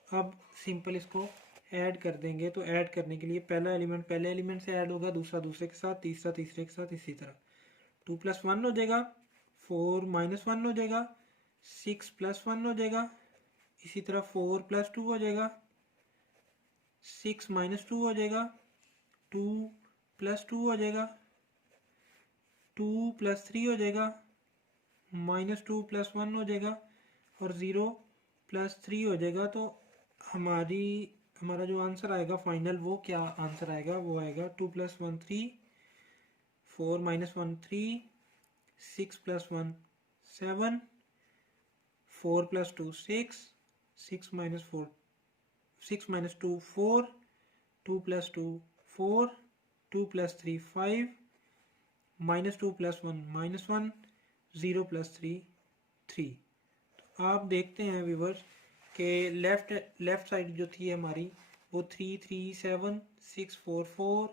अब सिंपल इसको ऐड कर देंगे, तो ऐड करने के लिए पहला एलिमेंट पहले एलिमेंट से ऐड होगा, दूसरा दूसरे के साथ, तीसरा तीसरे के साथ, इसी तरह 2 + 1 हो जाएगा, 4 - 1 हो जाएगा, 6 + 1 हो जाएगा, इसी तरह 4 + 2 हो जाएगा, 6 - 2 हो जाएगा, 2 + 2 हो जाएगा, 2 + 3 हो जाएगा, -2 + 1 हो जाएगा, और 0 + 3 हो जाएगा। तो हमारा जो आंसर आएगा फाइनल, वो क्या आंसर आएगा, वो आएगा 2 + 1 3, 4 - 1 3, 6 + 1 7, 4 + 2 6, 6 - 4 6 - 2 4, 2 + 2 4, 2 + 3 5, -2 + 1 -1, 0 + 3 3। आप देखते हैं व्यूवर्स कि लेफ्ट साइड जो थी हमारी वो 3 3 7 6 4 4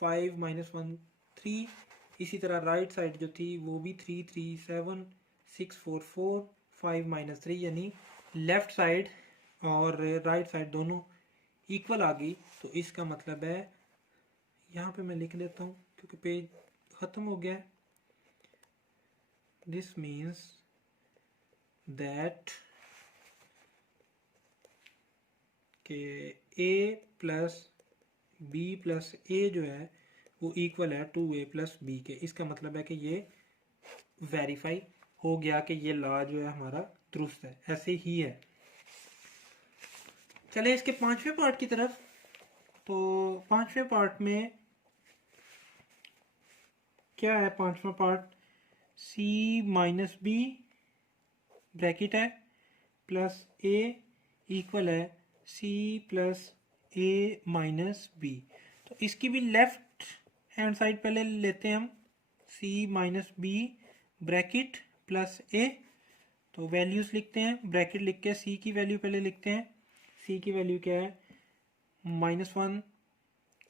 5 -1 3, इसी तरह राइट साइड जो थी वो भी 3 3 7 6 4 4 5 -3, यानी लेफ्ट साइड और राइट साइड दोनों इक्वल आ गई। तो इसका मतलब है, यहाँ पे मैं लिख देता हूँ क्योंकि पेज ख़त्म हो गया है, दिस मीन्स दैट कि a + b + a जो है वो इक्वल है 2a + b के। इसका मतलब है कि ये वेरीफाई हो गया कि ये लॉ जो है हमारा दुरुस्त है, ऐसे ही है। चले इसके पांचवें पार्ट की तरफ। तो पांचवें पार्ट में क्या है, पांचवा पार्ट, c - b ब्रैकेट है प्लस a इक्वल है c + a - b। तो इसकी भी लेफ्ट हैंड साइड पहले लेते हैं हम, c - b bracket plus a। तो वैल्यूज लिखते हैं, ब्रैकेट लिख के c की वैल्यू पहले लिखते हैं। c की वैल्यू क्या है, -1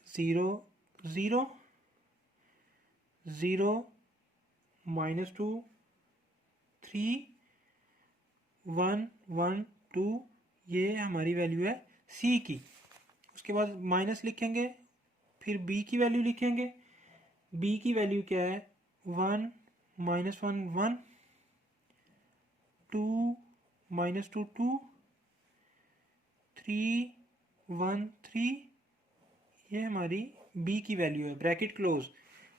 0 0 0 -2 3 1 1 2, ये हमारी वैल्यू है c की। उसके बाद माइनस लिखेंगे, फिर b की वैल्यू लिखेंगे। b की वैल्यू क्या है, 1 -1 1, 2 -2 2, 3 1 3, ये हमारी b की वैल्यू है, ब्रैकेट क्लोज।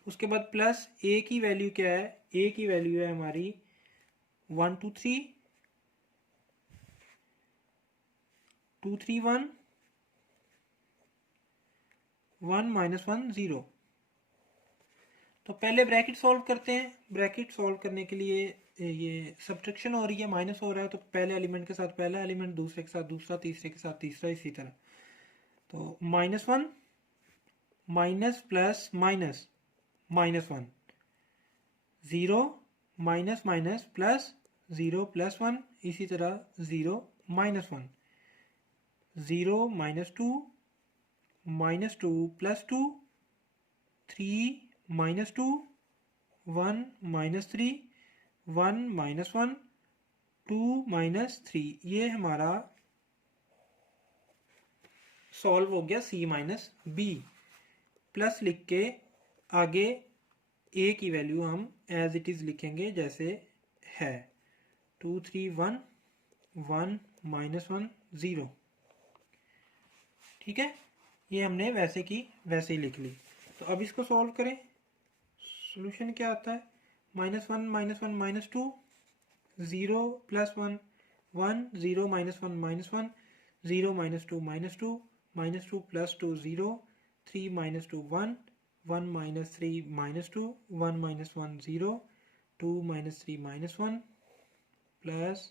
उसके बाद प्लस a की वैल्यू क्या है, a की वैल्यू है हमारी 1 2 3 2 3 1 1 -1 0। तो पहले ब्रैकेट सॉल्व करते हैं। ब्रैकेट सॉल्व करने के लिए ये सब्ट्रैक्शन हो रही है, माइनस हो रहा है, तो पहले एलिमेंट के साथ पहला एलिमेंट, दूसरे के साथ दूसरा, तीसरे के साथ तीसरा, इसी तरह। तो -1 minus plus minus -1, 0 minus minus plus 0 + 1, इसी तरह 0 -1, 0 -2 -2 + 2, 3 -2 1 -3 1 -1 2 -3। ये हमारा सॉल्व हो गया c - b। प्लस लिख के आगे a की वैल्यू हम एज इट इज लिखेंगे जैसे है, 2 3 1 1 -1 0। ठीक है, ये हमने वैसे की वैसे ही लिख ली। तो अब इसको सॉल्व करें, सॉल्यूशन क्या आता है, -1 -1 -2, 0 + 1 1, 0 -1 -1, 0 -2 -2, -2 + 2 0, 3 - 2 1, 1 minus 3 minus 2, 1 minus 1 0, 2 minus 3 minus 1 plus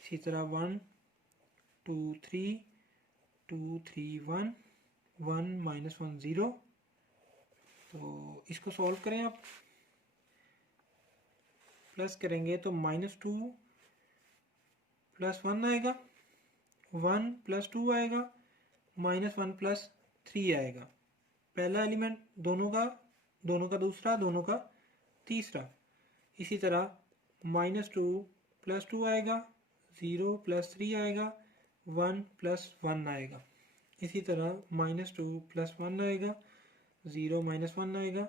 इसी तरह 1 2 3 2 3 1, 1 माइनस 1 0। तो इसको सॉल्व करें आप, प्लस करेंगे तो -2 प्लस 1 आएगा, 1 प्लस 2 आएगा, -1 प्लस 3 आएगा। पहला एलिमेंट दोनों का दूसरा, दोनों का तीसरा। इसी तरह -2 प्लस 2 आएगा, 0 प्लस 3 आएगा, 1 प्लस 1 आएगा। इसी तरह -2 प्लस 1 आएगा, 0 माइनस 1 आएगा,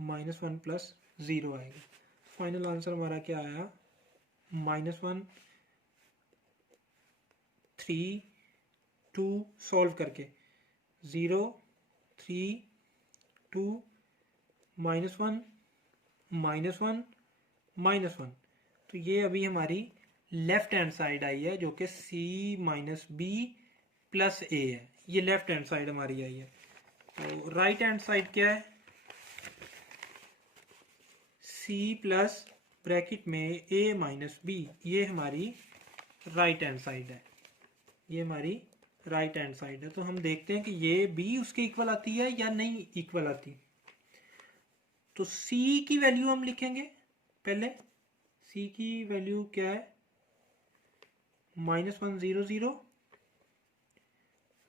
-1 प्लस 0 आएगा। फाइनल आंसर हमारा क्या आया? -1 3 2 सॉल्व करके 0 3 2 -1 -1 -1। तो ये अभी हमारी लेफ्ट हैंड साइड आई है जो कि C minus B plus A है। ये लेफ्ट हैंड साइड हमारी आई है। तो राइट हैंड साइड क्या है? C प्लस ब्रैकेट में A माइनस B, ये हमारी राइट हैंड साइड है। ये हमारी राइट हैंड साइड है। तो हम देखते हैं कि ये B उसके इक्वल आती है या नहीं इक्वल आती। तो C की वैल्यू हम लिखेंगे पहले। C की वैल्यू क्या है? -1 0 0,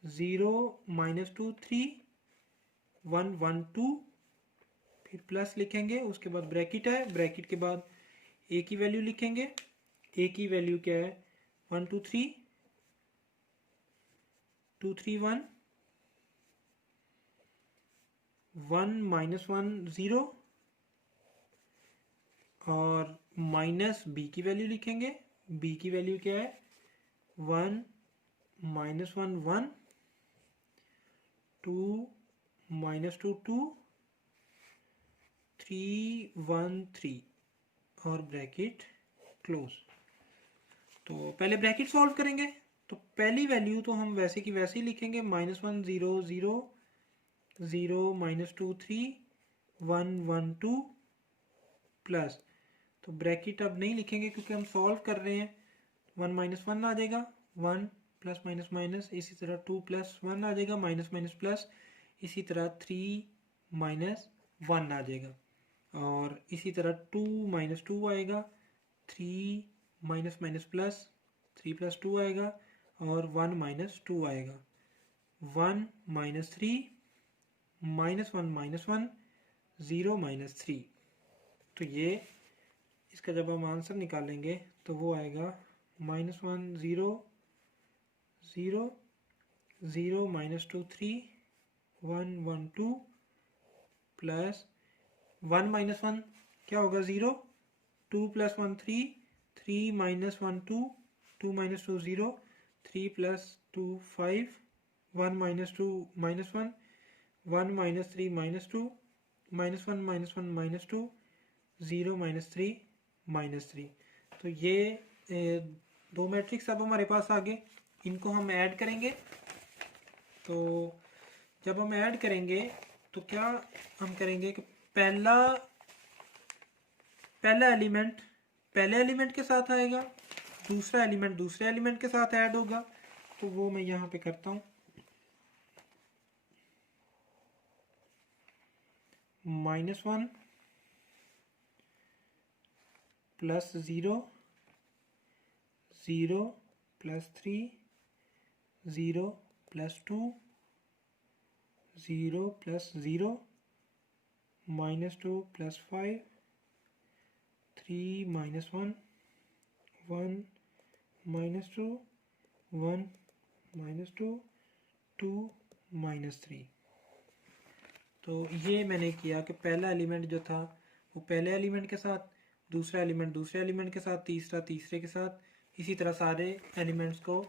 0 -2 3, 1 1 2, फिर प्लस लिखेंगे, उसके बाद ब्रैकेट है, ब्रैकेट के बाद A की वैल्यू लिखेंगे। A की वैल्यू क्या है? 1 2 3 2 3 1, 1 -1 0, और माइनस B की वैल्यू लिखेंगे। B की वैल्यू क्या है? 1 -1 1, 2 -2 2, 3 1 3, और ब्रैकेट क्लोज। तो पहले ब्रैकेट सॉल्व करेंगे। तो पहली वैल्यू तो हम वैसे की वैसे ही लिखेंगे, -1 0 0, 0 -2 3, 1 1 2, प्लस, तो ब्रैकेट अब नहीं लिखेंगे क्योंकि हम सॉल्व कर रहे हैं। 1 -1 आ जाएगा, 1 प्लस माइनस माइनस, इसी तरह 2 प्लस 1 आ जाएगा, माइनस माइनस प्लस, इसी तरह 3 -1 आ जाएगा, और इसी तरह 2 -2 आएगा, 3 माइनस माइनस प्लस, 3 प्लस 2 आएगा, और 1 -2 आएगा, 1 -3, -1 -1, 0 -3। तो ये इसका जब हम आंसर निकालेंगे तो वो आएगा -1 0 0, 0 -2 3, 1 1 2, प्लस 1 -1 क्या होगा? 0, 2 प्लस 1 3, 3 -1 2, 2 -2 0, 3 प्लस 2 5, 1 -2 -1, 1 -3 -2, -1 -1 -2, 0 -3 -3। तो ये दो मैट्रिक्स अब हमारे पास आ गए। इनको हम ऐड करेंगे। तो जब हम ऐड करेंगे तो क्या हम करेंगे कि पहला एलिमेंट पहले एलिमेंट के साथ आएगा, दूसरा एलिमेंट दूसरे एलिमेंट के साथ ऐड होगा। तो वो मैं यहाँ पे करता हूँ, -1 plus 0, 0 plus 3, 0 plus 2, 0 plus 0, -2 plus 5, 3 -1, 1 -2, 1 -2, 2 -3। तो ये मैंने किया कि पहला एलिमेंट जो था वो पहले एलिमेंट के साथ, दूसरा एलिमेंट दूसरे एलिमेंट के साथ, तीसरा तीसरे के साथ, इसी तरह सारे एलिमेंट्स को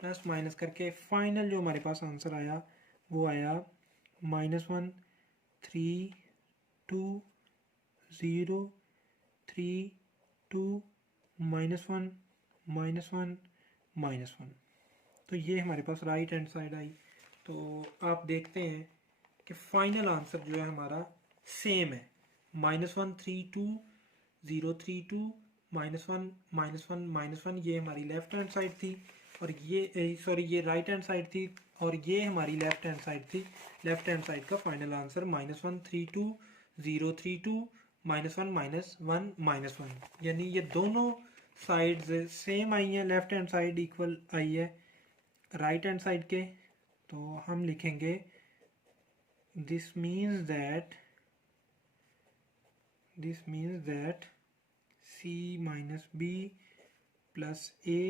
प्लस माइनस करके फाइनल जो हमारे पास आंसर आया वो आया -1 3 2 0 3 2 -1 -1 -1। तो ये हमारे पास राइट हैंड साइड आई। तो आप देखते हैं कि फाइनल आंसर जो है हमारा सेम है। -1 3 2 0 3 2 -1 ये हमारी लेफ्ट हैंड साइड थी, और ये सॉरी ये राइट हैंड साइड थी, और ये हमारी लेफ्ट हैंड साइड थी। लेफ्ट हैंड साइड का फाइनल आंसर -1 3 2 0 3 2 -1 -1 यानी ये दोनों साइड्स सेम आई हैं, लेफ्ट हैंड साइड इक्वल आई है राइट हैंड साइड के। तो हम लिखेंगे this means that c minus B plus A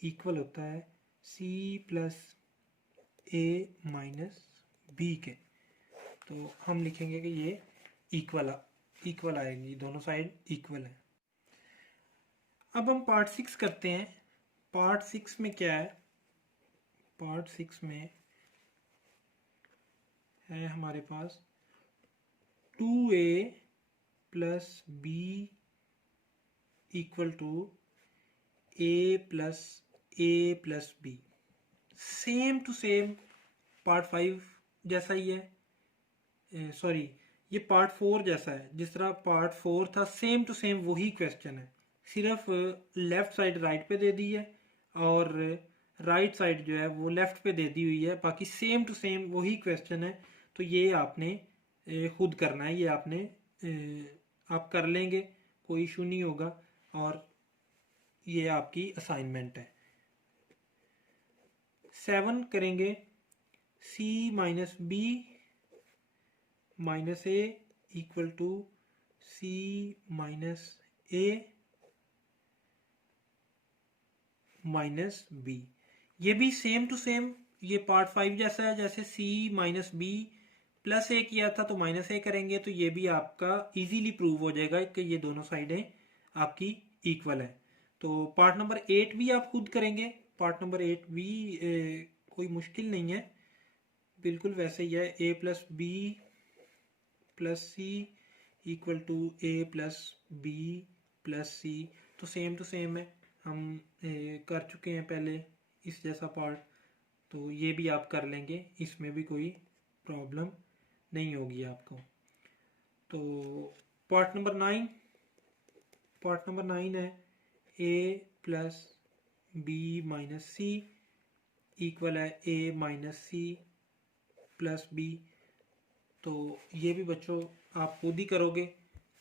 equal होता है c plus A minus B के। तो हम लिखेंगे कि ये इक्वल आएगी, दोनों साइड इक्वल है। अब हम पार्ट 6 करते हैं। पार्ट 6 में क्या है? पार्ट 6 में है हमारे पास 2a plus B equal to a plus B. Same to same part 5 जैसा ही है, सॉरी ये पार्ट 4 जैसा है। जिस तरह पार्ट 4 था सेम टू सेम वही क्वेश्चन है, सिर्फ लेफ्ट साइड राइट पे दे दी है और राइट साइड जो है वो लेफ्ट पे दे दी हुई है। बाकी सेम टू सेम वही क्वेश्चन है। तो ये आपने खुद करना है, ये आपने आप कर लेंगे, कोई इशू नहीं होगा, और ये आपकी असाइनमेंट है। 7 करेंगे c minus B minus A equal to c minus A minus B. ये भी सेम टू सेम ये पार्ट 5 जैसा है। जैसे c minus B plus A किया था तो माइनस ए करेंगे, तो ये भी आपका इजीली प्रूव हो जाएगा कि ये दोनों साइडें आपकी इक्वल है। तो पार्ट नंबर 8 भी आप खुद करेंगे। पार्ट नंबर 8 भी कोई मुश्किल नहीं है, बिल्कुल वैसे ही है। a plus B plus C equal to a plus B plus C. तो सेम टू सेम है, हम कर चुके हैं पहले इस जैसा पार्ट, तो ये भी आप कर लेंगे, इसमें भी कोई प्रॉब्लम नहीं होगी आपको। तो पार्ट नंबर 9 है a plus B minus C equal है a minus C plus B. तो ये भी बच्चों आप खुद ही करोगे,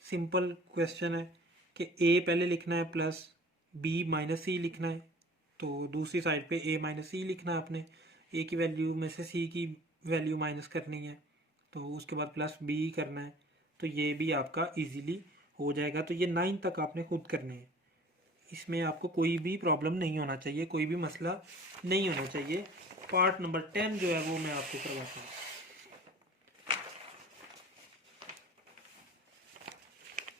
सिंपल क्वेश्चन है कि a पहले लिखना है प्लस b माइनस सी लिखना है, तो दूसरी साइड पे a माइनस सी लिखना है आपने। a की वैल्यू में से c की वैल्यू माइनस करनी है, तो उसके बाद प्लस b करना है। तो ये भी आपका इजीली हो जाएगा। तो ये 9 तक आपने खुद करने हैं, इसमें आपको कोई भी प्रॉब्लम नहीं होना चाहिए, कोई भी मसला नहीं होना चाहिए। पार्ट नंबर 10 जो है वो मैं आपको करवाता हूँ।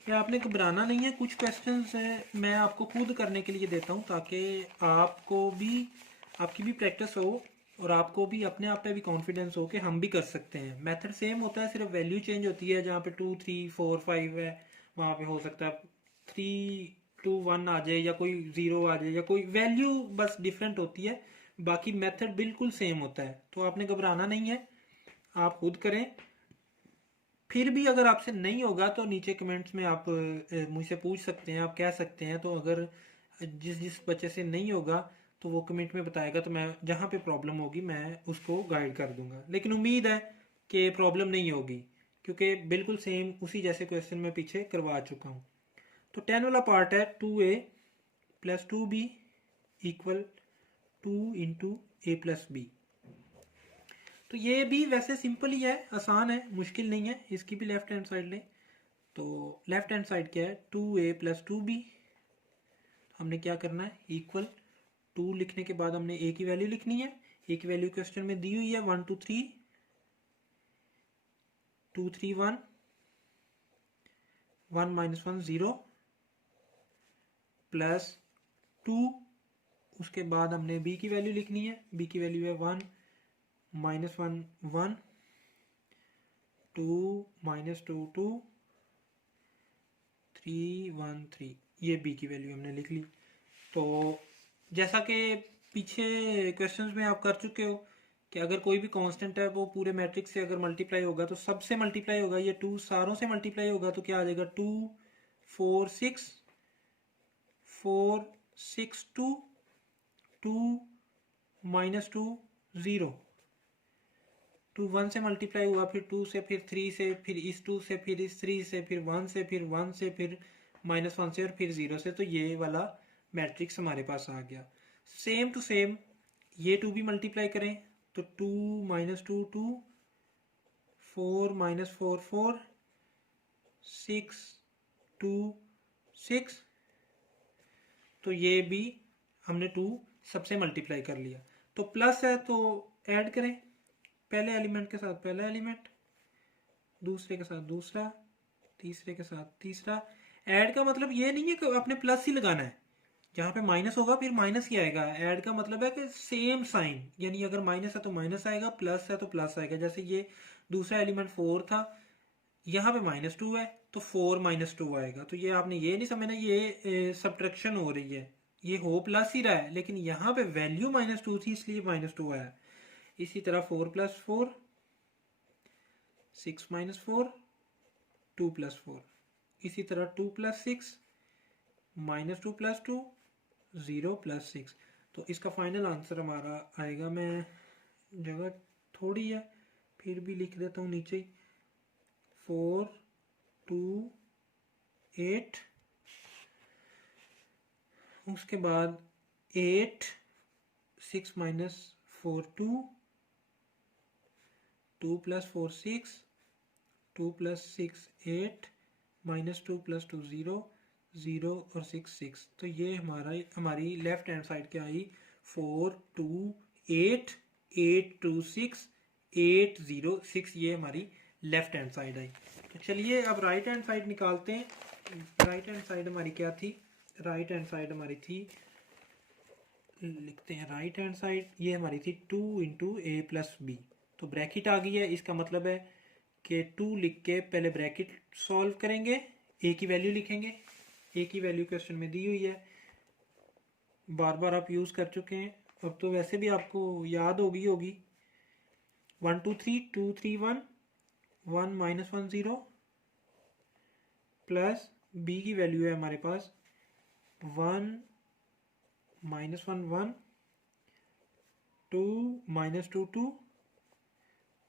ये आपने घबराना नहीं है, कुछ क्वेश्चंस मैं आपको खुद करने के लिए देता हूँ ताकि आपकी भी प्रैक्टिस हो और आपको भी अपने आप पे भी कॉन्फिडेंस हो कि हम भी कर सकते हैं। मेथड सेम होता है, सिर्फ वैल्यू चेंज होती है। जहाँ पे 2 3 4 5 है वहाँ पे हो सकता है 3 2 1 आ जाए, या कोई 0 आ जाए, या कोई वैल्यू बस डिफरेंट होती है। बाकी मेथड बिल्कुल सेम होता है, तो आपने घबराना नहीं है, आप खुद करें। फिर भी अगर आपसे नहीं होगा तो नीचे कमेंट्स में आप मुझसे पूछ सकते हैं, आप कह सकते हैं। तो अगर जिस बच्चे से नहीं होगा तो वो कमेंट में बताएगा, तो मैं जहाँ पे प्रॉब्लम होगी मैं उसको गाइड कर दूंगा। लेकिन उम्मीद है कि प्रॉब्लम नहीं होगी, क्योंकि बिल्कुल सेम उसी जैसे क्वेश्चन मैं पीछे करवा चुका हूँ। तो 10 वाला पार्ट है 2a plus 2b equal 2 into A plus B. तो ये भी वैसे सिंपल ही है, आसान है, मुश्किल नहीं है। इसकी भी लेफ्ट हैंड साइड लें, तो लेफ्ट हैंड साइड क्या है 2a प्लस 2b। हमने क्या करना है इक्वल 2 लिखने के बाद हमने a की वैल्यू लिखनी है। a की वैल्यू क्वेश्चन में दी हुई है 1 2 3 2 3 1 1 माइनस 1 0 प्लस 2। उसके बाद हमने b की वैल्यू लिखनी है, b की वैल्यू है 1 माइनस 1 1 2 माइनस 2 2 3 1 3। ये b की वैल्यू हमने लिख ली। तो जैसा कि पीछे क्वेश्चंस में आप कर चुके हो कि अगर कोई भी कांस्टेंट है वो पूरे मैट्रिक्स से अगर मल्टीप्लाई होगा तो सबसे मल्टीप्लाई होगा, ये 2 सारों से मल्टीप्लाई होगा तो क्या आ जाएगा 2 4 6 4 6 2 2 -2 0, 2 1 से मल्टीप्लाई हुआ, फिर 2 से, फिर 3 से, फिर इस 2 से, फिर इस 3 से, फिर 1 से, फिर 1 से, फिर -1 से और फिर 0 से। तो ये वाला मैट्रिक्स हमारे पास आ गया। सेम टू सेम ये 2 भी मल्टीप्लाई करें तो 2 -2 2, 4 -4 4, 6 2 6। तो ये भी हमने 2 सबसे मल्टीप्लाई कर लिया। तो प्लस है तो ऐड करें, पहले एलिमेंट के साथ पहला एलिमेंट, दूसरे के साथ दूसरा, तीसरे के साथ तीसरा। ऐड का मतलब ये नहीं है कि आपने प्लस ही लगाना है, जहाँ पे माइनस होगा फिर माइनस ही आएगा। ऐड का मतलब है कि सेम साइन, यानी अगर माइनस है तो माइनस आएगा, प्लस है तो प्लस आएगा। जैसे ये दूसरा एलिमेंट 4 था, यहाँ पे -2 है तो 4 -2 आएगा। तो ये आपने ये नहीं समझना ये सब्ट्रैक्शन हो रही है, ये हो प्लस ही रहा है, लेकिन यहाँ पे वैल्यू -2 थी इसलिए -2 आया। इसी तरह 4 + 4 6 - 4 2 + 4, इसी तरह 2 + 6 -2 + 2 0 + 6। तो इसका फाइनल आंसर हमारा आएगा, मैं जगह थोड़ी है फिर भी लिख देता हूँ नीचे ही, 4 2 8, उसके बाद 8 6 - 4 2 2 + 4 6 2 + 6 8 -2 + 2 0 0 और 6 6। तो ये हमारी लेफ्ट हैंड साइड क्या आई 4 2 8 8 2 6 8 0 6, ये हमारी लेफ्ट हैंड साइड आई। तो चलिए अब राइट हैंड साइड निकालते हैं। राइट हैंड साइड हमारी क्या थी, राइट हैंड साइड हमारी थी, लिखते हैं राइट हैंड साइड, ये हमारी थी 2 × a + b। तो ब्रैकेट आ गई है, इसका मतलब है कि 2 लिख के पहले ब्रैकेट सॉल्व करेंगे, a की वैल्यू लिखेंगे। a की वैल्यू क्वेश्चन में दी हुई है, बार बार आप यूज़ कर चुके हैं, अब तो वैसे भी आपको याद होगी। 1 2 3 2 3 1 1 -1 0 प्लस b की वैल्यू है हमारे पास 1 -1 1 2 -2 2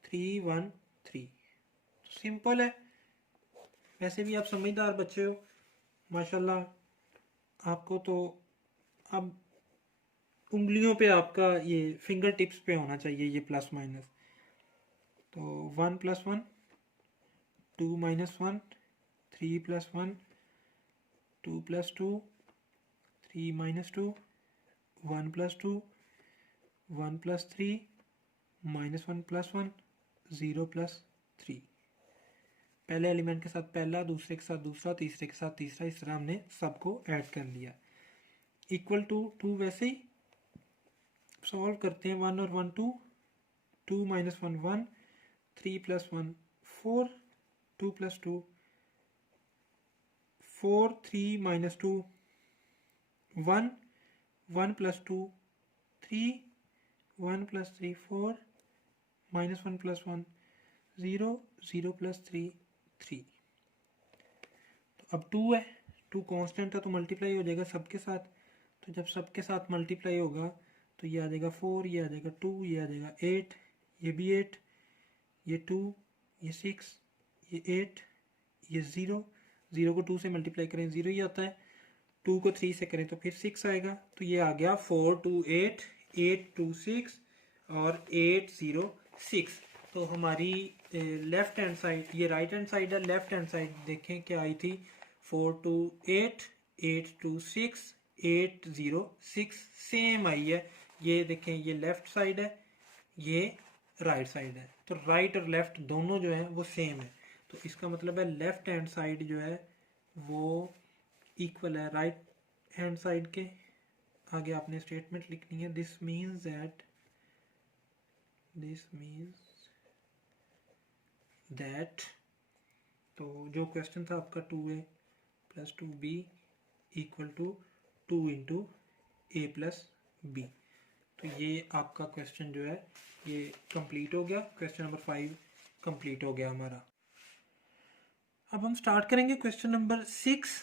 3 1 3। सिंपल है, वैसे भी आप समझदार बच्चे हो माशाल्लाह। आपको तो अब उंगलियों पे आपका ये फिंगर टिप्स पे होना चाहिए ये प्लस माइनस। तो 1 + 1 2 - 1 3 + 1 2 + 2 3 - 2 1 + 2 1 + 3 -1 + 1 0 + 3। पहले एलिमेंट के साथ पहला, दूसरे के साथ दूसरा, तीसरे के साथ तीसरा, इस तरह हमने सबको ऐड कर लिया। इक्वल टू 2 वैसे ही सॉल्व करते हैं, 1 और 1 2 2 - 1 1 3 + 1 4 2 + 2 4 3 - 2 1 1 + 2 3 1 + 3 4 -1 + 1 0 0 + 3 3। तो अब 2 है, 2 कांस्टेंट है तो मल्टीप्लाई हो जाएगा सबके साथ। तो जब सबके साथ मल्टीप्लाई होगा तो ये आ जाएगा 4, ये आ जाएगा 2, ये आ जाएगा 8, ये भी 8, ये 2, ये 6, ये 8, ये 0। 0 को 2 से मल्टीप्लाई करें 0 ही आता है, 2 को 3 से करें तो फिर 6 आएगा। तो ये आ गया 4 2 8 8 2 6 और 8 0 6। तो हमारी लेफ्ट हैंड साइड, ये राइट हैंड साइड है, लेफ्ट हैंड साइड देखें क्या आई थी 4 2 8 8 2 6 8 0 6 सेम आई है। ये देखें ये लेफ्ट साइड है, ये राइट साइड है, तो राइट और लेफ्ट दोनों जो है वो सेम है। तो इसका मतलब है लेफ्ट हैंड साइड जो है वो इक्वल है राइट हैंड साइड के। आगे आपने स्टेटमेंट लिखनी है, दिस मीन्स दैट। तो जो क्वेश्चन था आपका 2a + 2b = 2 × a + b। तो ये आपका क्वेश्चन जो है ये कंप्लीट हो गया। क्वेश्चन नंबर 5 कंप्लीट हो गया हमारा। अब हम स्टार्ट करेंगे क्वेश्चन नंबर 6।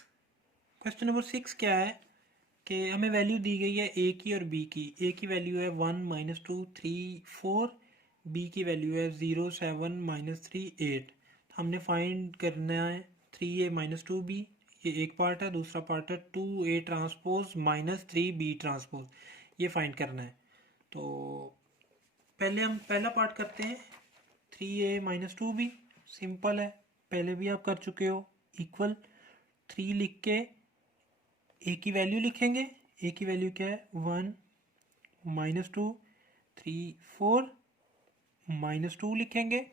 क्वेश्चन नंबर 6 क्या है कि हमें वैल्यू दी गई है ए की और बी की। ए की वैल्यू है 1 -2 3 4, बी की वैल्यू है 0 7 -3 8। हमने फाइंड करना है 3a - 2b, ये एक पार्ट है। दूसरा पार्ट है 2a ट्रांसपोज -3b ट्रांसपोज, ये फाइंड करना है। तो पहले हम पहला पार्ट करते हैं। 3a - 2b सिंपल है, पहले भी आप कर चुके हो। इक्वल 3 लिख के ए की वैल्यू लिखेंगे। ए की वैल्यू क्या है 1 -2 3 4 -2 लिखेंगे।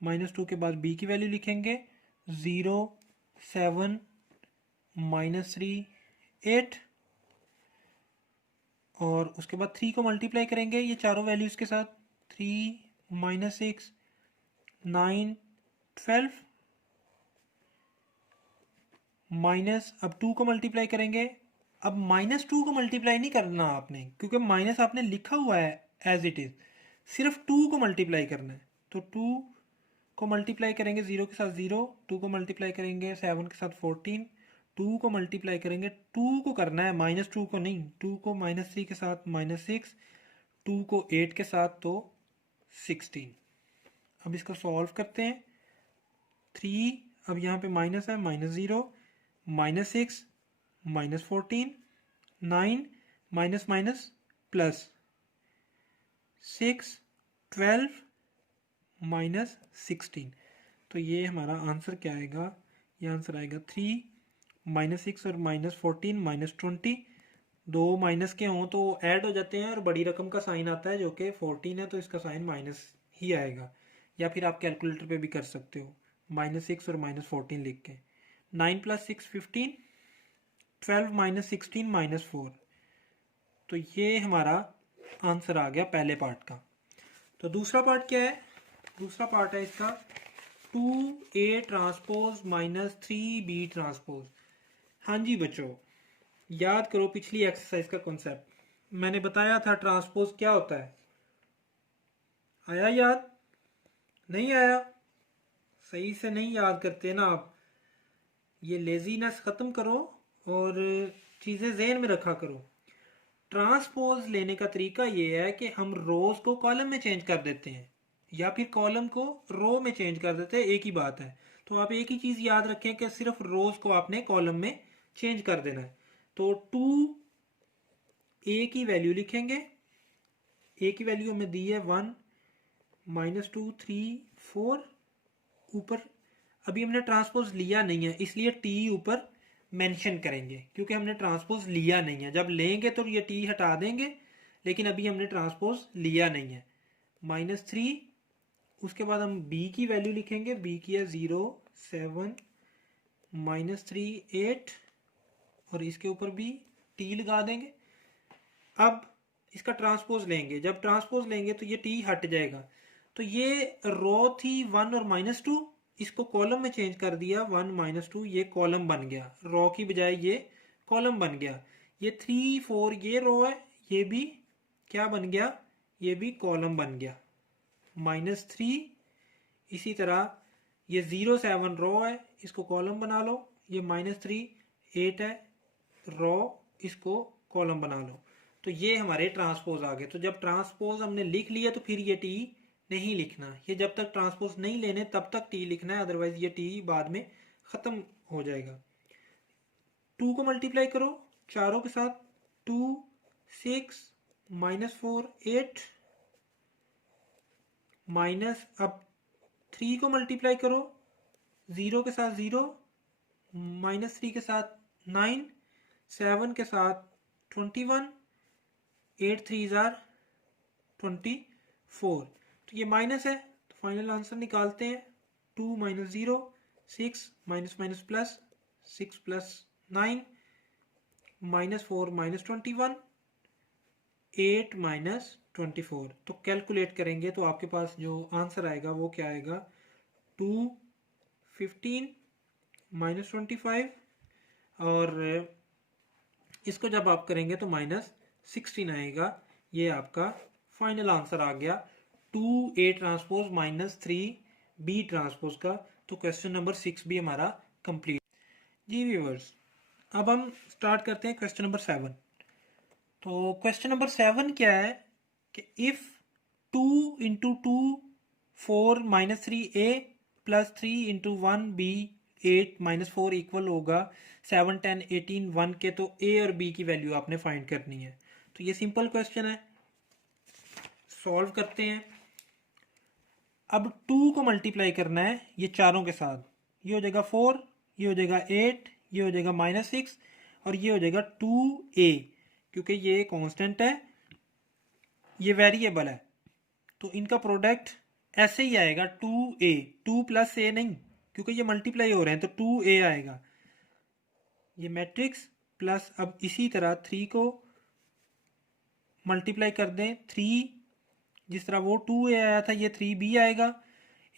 -2 के बाद बी की वैल्यू लिखेंगे 0 7 -3 8, और उसके बाद 3 को मल्टीप्लाई करेंगे ये चारों वैल्यूज़ के साथ। 3 -6 9 12 माइनस, अब 2 को मल्टीप्लाई करेंगे। अब -2 को मल्टीप्लाई नहीं करना आपने, क्योंकि माइनस आपने लिखा हुआ है एज इट इज़, सिर्फ 2 को मल्टीप्लाई करना है। तो 2 को मल्टीप्लाई करेंगे 0 के साथ 0, 2 को मल्टीप्लाई करेंगे 7 के साथ 14, 2 को मल्टीप्लाई करेंगे, 2 को करना है -2 को नहीं, 2 को -3 के साथ -6, 2 को 8 के साथ तो 16। अब इसको सॉल्व करते हैं। 3, अब यहाँ पे माइनस है, -0 -6 -14 9 माइनस माइनस प्लस 6 12 -16। तो ये हमारा आंसर क्या आएगा, ये आंसर आएगा 3 -6 और -14 -20। दो माइनस के हों तो ऐड हो जाते हैं और बड़ी रकम का साइन आता है जो कि 14 है, तो इसका साइन माइनस ही आएगा। या फिर आप कैलकुलेटर पे भी कर सकते हो, -6 और -14 लिख के। 9 + 6 15, 12 - 16 -4। तो ये हमारा आंसर आ गया पहले पार्ट का। तो दूसरा पार्ट क्या है, दूसरा पार्ट है इसका 2a ट्रांसपोज -3b ट्रांसपोज। हाँ जी बच्चों, याद करो पिछली एक्सरसाइज का कॉन्सेप्ट। मैंने बताया था ट्रांसपोज क्या होता है, आया याद? नहीं आया? सही से नहीं याद करते ना आप। ये लेजीनेस ख़त्म करो और चीज़ें जहन में रखा करो। ट्रांसपोज लेने का तरीका ये है कि हम रोज को कॉलम में चेंज कर देते हैं या फिर कॉलम को रो में चेंज कर देते हैं, एक ही बात है। तो आप एक ही चीज़ याद रखें कि सिर्फ रोज को आपने कॉलम में चेंज कर देना है। तो 2a की वैल्यू लिखेंगे। a की वैल्यू हमें दी है 1 -2 3 4। ऊपर अभी हमने ट्रांसपोज लिया नहीं है, इसलिए टी ऊपर मेंशन करेंगे, क्योंकि हमने ट्रांसपोज लिया नहीं है। जब लेंगे तो ये टी हटा देंगे, लेकिन अभी हमने ट्रांसपोज लिया नहीं है। -3, उसके बाद हम b की वैल्यू लिखेंगे। b की है 0 7 -3 8, और इसके ऊपर भी टी लगा देंगे। अब इसका ट्रांसपोज लेंगे, जब ट्रांसपोज लेंगे तो ये टी हट जाएगा। तो ये रो थी 1 और -2, इसको कॉलम में चेंज कर दिया 1 -2, ये कॉलम बन गया। रो की बजाय ये कॉलम बन गया। ये 3 4 ये रो है, ये भी क्या बन गया, ये भी कॉलम बन गया। -3, इसी तरह ये 0 7 रो है, इसको कॉलम बना लो। ये -3 8 है रो, इसको कॉलम बना लो। तो ये हमारे ट्रांसपोज आ गए। तो जब ट्रांसपोज हमने लिख लिया तो फिर ये टी नहीं लिखना, ये जब तक ट्रांसपोज नहीं लेने तब तक टी लिखना है, अदरवाइज ये टी बाद में खत्म हो जाएगा। 2 को मल्टीप्लाई करो चारों के साथ, 2 6 -4 8 माइनस, अब 3 को मल्टीप्लाई करो 0 के साथ 0, -3 के साथ 9, 7 के साथ 21, 8 3 जार 24। तो ये माइनस है, तो फाइनल आंसर निकालते हैं। 2 - 0 6 - प्लस 6 + 9 -4 -21 8 -24। तो कैलकुलेट करेंगे तो आपके पास जो आंसर आएगा वो क्या आएगा, 2 15 -25, और इसको जब आप करेंगे तो -16 आएगा। ये आपका फाइनल आंसर आ गया 2A transpose minus 3B transpose का। तो क्वेश्चन नंबर 6 भी हमारा कंप्लीट। जी व्यूअर्स, अब हम स्टार्ट करते हैं क्वेश्चन नंबर 7। तो क्वेश्चन नंबर 7 क्या है कि if 2 into 2 4 minus 3A plus 3 into 1B 8 minus 4 equal होगा 7 10 18 1 के, तो A और B की वैल्यू आपने फाइंड करनी है। तो ये सिंपल क्वेश्चन है, सॉल्व करते हैं। अब 2 को मल्टीप्लाई करना है ये चारों के साथ, ये हो जाएगा 4, ये हो जाएगा 8, ये हो जाएगा -6 और ये हो जाएगा 2A, क्योंकि ये कांस्टेंट है, ये वेरिएबल है, तो इनका प्रोडक्ट ऐसे ही आएगा 2A, 2 प्लस A नहीं, क्योंकि ये मल्टीप्लाई हो रहे हैं तो 2A आएगा ये मैट्रिक्स प्लस। अब इसी तरह 3 को मल्टीप्लाई कर दें, 3 जिस तरह वो 2A आया था ये 3B आएगा,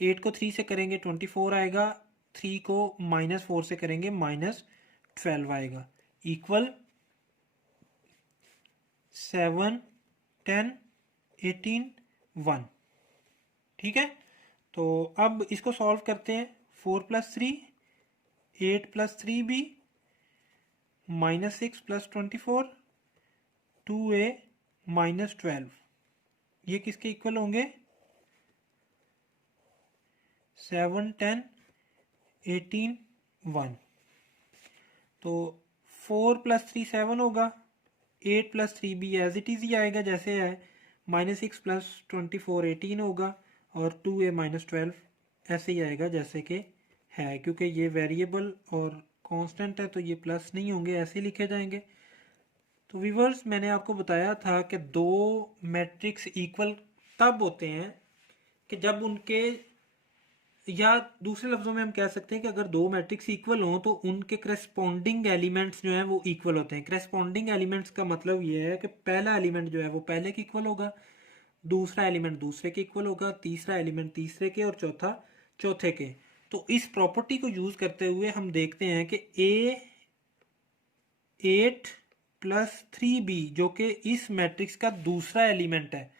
8 को 3 से करेंगे 24 आएगा, 3 को -4 से करेंगे -12 आएगा, इक्वल 7 10 18 1। ठीक है, तो अब इसको सॉल्व करते हैं। 4 + 3 8 + 3B -6 + 24 2A -12, ये किसके इक्वल होंगे 7 10 18 1। तो 4 + 3 7 होगा, 8 + 3B एज इट इज़ ही आएगा जैसे है, -6 + 24 18 होगा और 2A -12 ऐसे ही आएगा जैसे कि है, क्योंकि ये वेरिएबल और कांस्टेंट है तो ये प्लस नहीं होंगे, ऐसे लिखे जाएंगे। तो व्यूअर्स, मैंने आपको बताया था कि दो मैट्रिक्स इक्वल तब होते हैं कि जब उनके, या दूसरे लफ्जों में हम कह सकते हैं कि अगर दो मैट्रिक्स इक्वल हों तो उनके करस्पॉन्डिंग एलिमेंट्स जो हैं वो इक्वल होते हैं। करस्पॉन्डिंग एलिमेंट्स का मतलब ये है कि पहला एलिमेंट जो है वो पहले के इक्वल होगा, दूसरा एलिमेंट दूसरे के इक्वल होगा, तीसरा एलिमेंट तीसरे के और चौथा चौथे के। तो इस प्रॉपर्टी को यूज करते हुए हम देखते हैं कि A 8 + 3B जो कि इस मैट्रिक्स का दूसरा एलिमेंट है,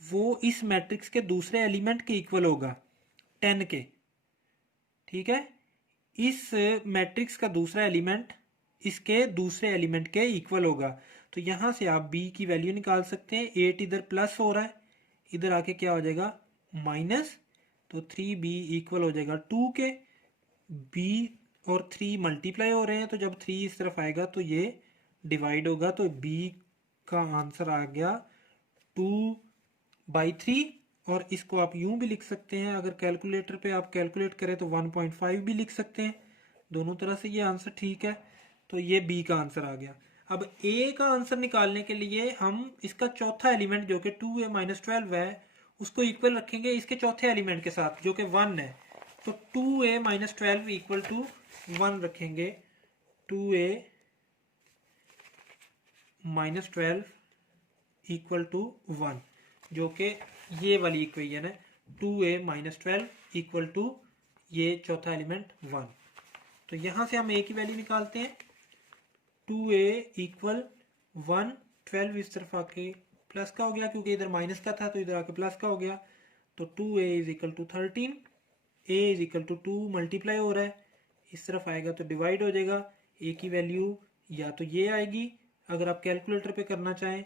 वो इस मैट्रिक्स के दूसरे एलिमेंट के इक्वल होगा 10 के। ठीक है, इस मैट्रिक्स का दूसरा एलिमेंट इसके दूसरे एलिमेंट के इक्वल होगा। तो यहां से आप B की वैल्यू निकाल सकते हैं। 8 इधर प्लस हो रहा है, इधर आके क्या हो जाएगा माइनस, तो 3B इक्वल हो जाएगा 2 के। B और 3 मल्टीप्लाई हो रहे हैं, तो जब 3 इस तरफ आएगा तो ये डिवाइड होगा, तो B का आंसर आ गया 2/3। और इसको आप यूं भी लिख सकते हैं, अगर कैलकुलेटर पे आप कैलकुलेट करें तो 1.5 भी लिख सकते हैं, दोनों तरह से ये आंसर ठीक है। तो ये B का आंसर आ गया। अब A का आंसर निकालने के लिए हम इसका चौथा एलिमेंट जो कि 2A -12 है उसको इक्वल रखेंगे इसके चौथे एलिमेंट के साथ जो कि 1 है। तो 2A -12 इक्वल टू 1 रखेंगे, 2A -12 इक्वल टू 1, जो कि ये वाली इक्वेशन है 2A -12 इक्वल टू ये चौथा एलिमेंट 1। तो यहां से हम A की वैल्यू निकालते हैं, 2A इक्वल 1, 12 इस तरफ आके प्लस का हो गया क्योंकि इधर माइनस का था तो इधर आके प्लस का हो गया। तो 2A = 13, A = 2 मल्टीप्लाई हो रहा है, इस तरफ आएगा तो डिवाइड हो जाएगा। A की वैल्यू या तो ये आएगी, अगर आप कैलकुलेटर पे करना चाहें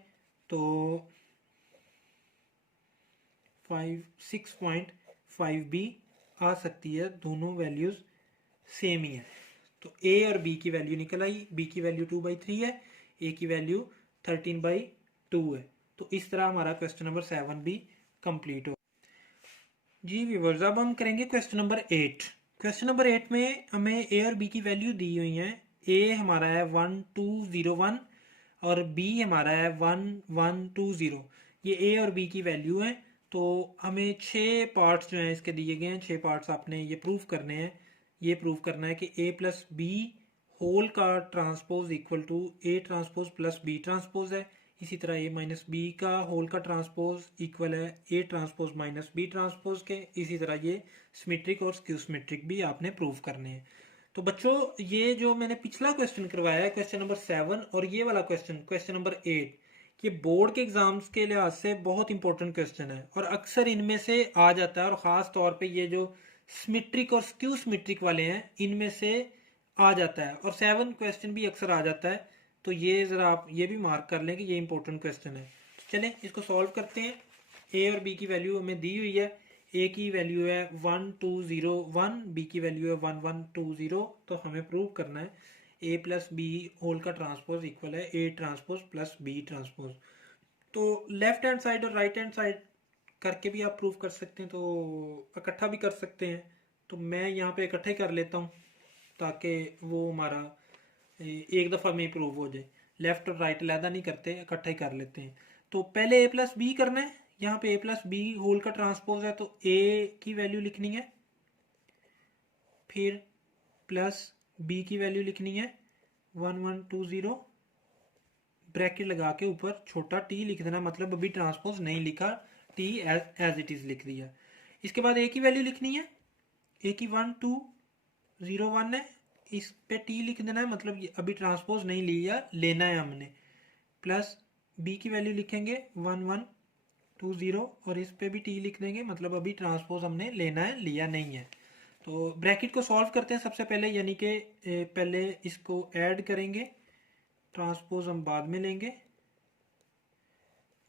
तो 6.5B आ सकती है, दोनों वैल्यूज सेम ही है। तो A और B की वैल्यू निकल आई, B की वैल्यू 2/3 है, A की वैल्यू 13/2 है। तो इस तरह हमारा क्वेश्चन नंबर 7 भी कंप्लीट हो। जी व्यूअर्स, अब हम करेंगे क्वेश्चन नंबर 8। क्वेश्चन नंबर 8 में हमें A और B की वैल्यू दी हुई है। A हमारा है 1201 और B हमारा है 1120। ये A और B की वैल्यू है। तो हमें 6 पार्ट्स जो हैं इसके दिए गए हैं, 6 पार्ट्स आपने ये प्रूव करने हैं। ये प्रूव करना है कि A + B होल का transpose equal to A transpose + B transpose है। इसी तरह A - B का होल का ट्रांसपोज इक्वल है A ट्रांसपोज - B ट्रांसपोज के। इसी तरह ये सिमेट्रिक और स्क्यू सिमेट्रिक भी आपने प्रूव करने हैं। तो बच्चों, ये जो मैंने पिछला क्वेश्चन करवाया है क्वेश्चन नंबर 7 और ये वाला क्वेश्चन नंबर 8, ये बोर्ड के एग्जाम्स के लिहाज से बहुत इंपॉर्टेंट क्वेश्चन है और अक्सर इनमें से आ जाता है, और ख़ास तौर पे ये जो सिमेट्रिक और स्क्यू सिमेट्रिक वाले हैं इनमें से आ जाता है, और 7 क्वेश्चन भी अक्सर आ जाता है। तो ये ज़रा आप ये भी मार्क कर लें कि ये इंपॉर्टेंट क्वेश्चन है। तो चलें इसको सॉल्व करते हैं। ए और बी की वैल्यू हमें दी हुई है। ए की वैल्यू है 1201, बी की वैल्यू है 1120। तो हमें प्रूव करना है ए प्लस बी होल का ट्रांसपोज इक्वल है A transpose plus B transpose. तो लेफ्ट हैंड साइड और राइट हैंड साइड करके भी आप प्रूव कर सकते हैं, तो इकट्ठा भी कर सकते हैं। तो मैं यहाँ पे इकट्ठा ही कर लेता हूँ ताकि वो हमारा एक दफ़ा में प्रूव हो जाए। लेफ्ट और राइट अलहदा नहीं करते, इकट्ठा ही कर लेते हैं। तो पहले ए प्लस बी करना है। यहाँ पे ए प्लस बी होल का ट्रांसपोज है, तो ए की वैल्यू लिखनी है, फिर प्लस बी की वैल्यू लिखनी है 1120, ब्रैकेट लगा के ऊपर छोटा टी लिख देना, मतलब अभी ट्रांसपोज नहीं लिखा, टी एज इट इज लिख दिया। इसके बाद ए की वैल्यू लिखनी है, ए की 1201 है, इस पे टी लिख देना है, मतलब अभी ट्रांसपोज नहीं लिया, लेना है हमने। प्लस बी की वैल्यू लिखेंगे 1120 और इस पे भी टी लिख देंगे, मतलब अभी ट्रांसपोज हमने लेना है, लिया नहीं है। तो ब्रैकेट को सॉल्व करते हैं सबसे पहले, यानी कि पहले इसको ऐड करेंगे, ट्रांसपोज हम बाद में लेंगे,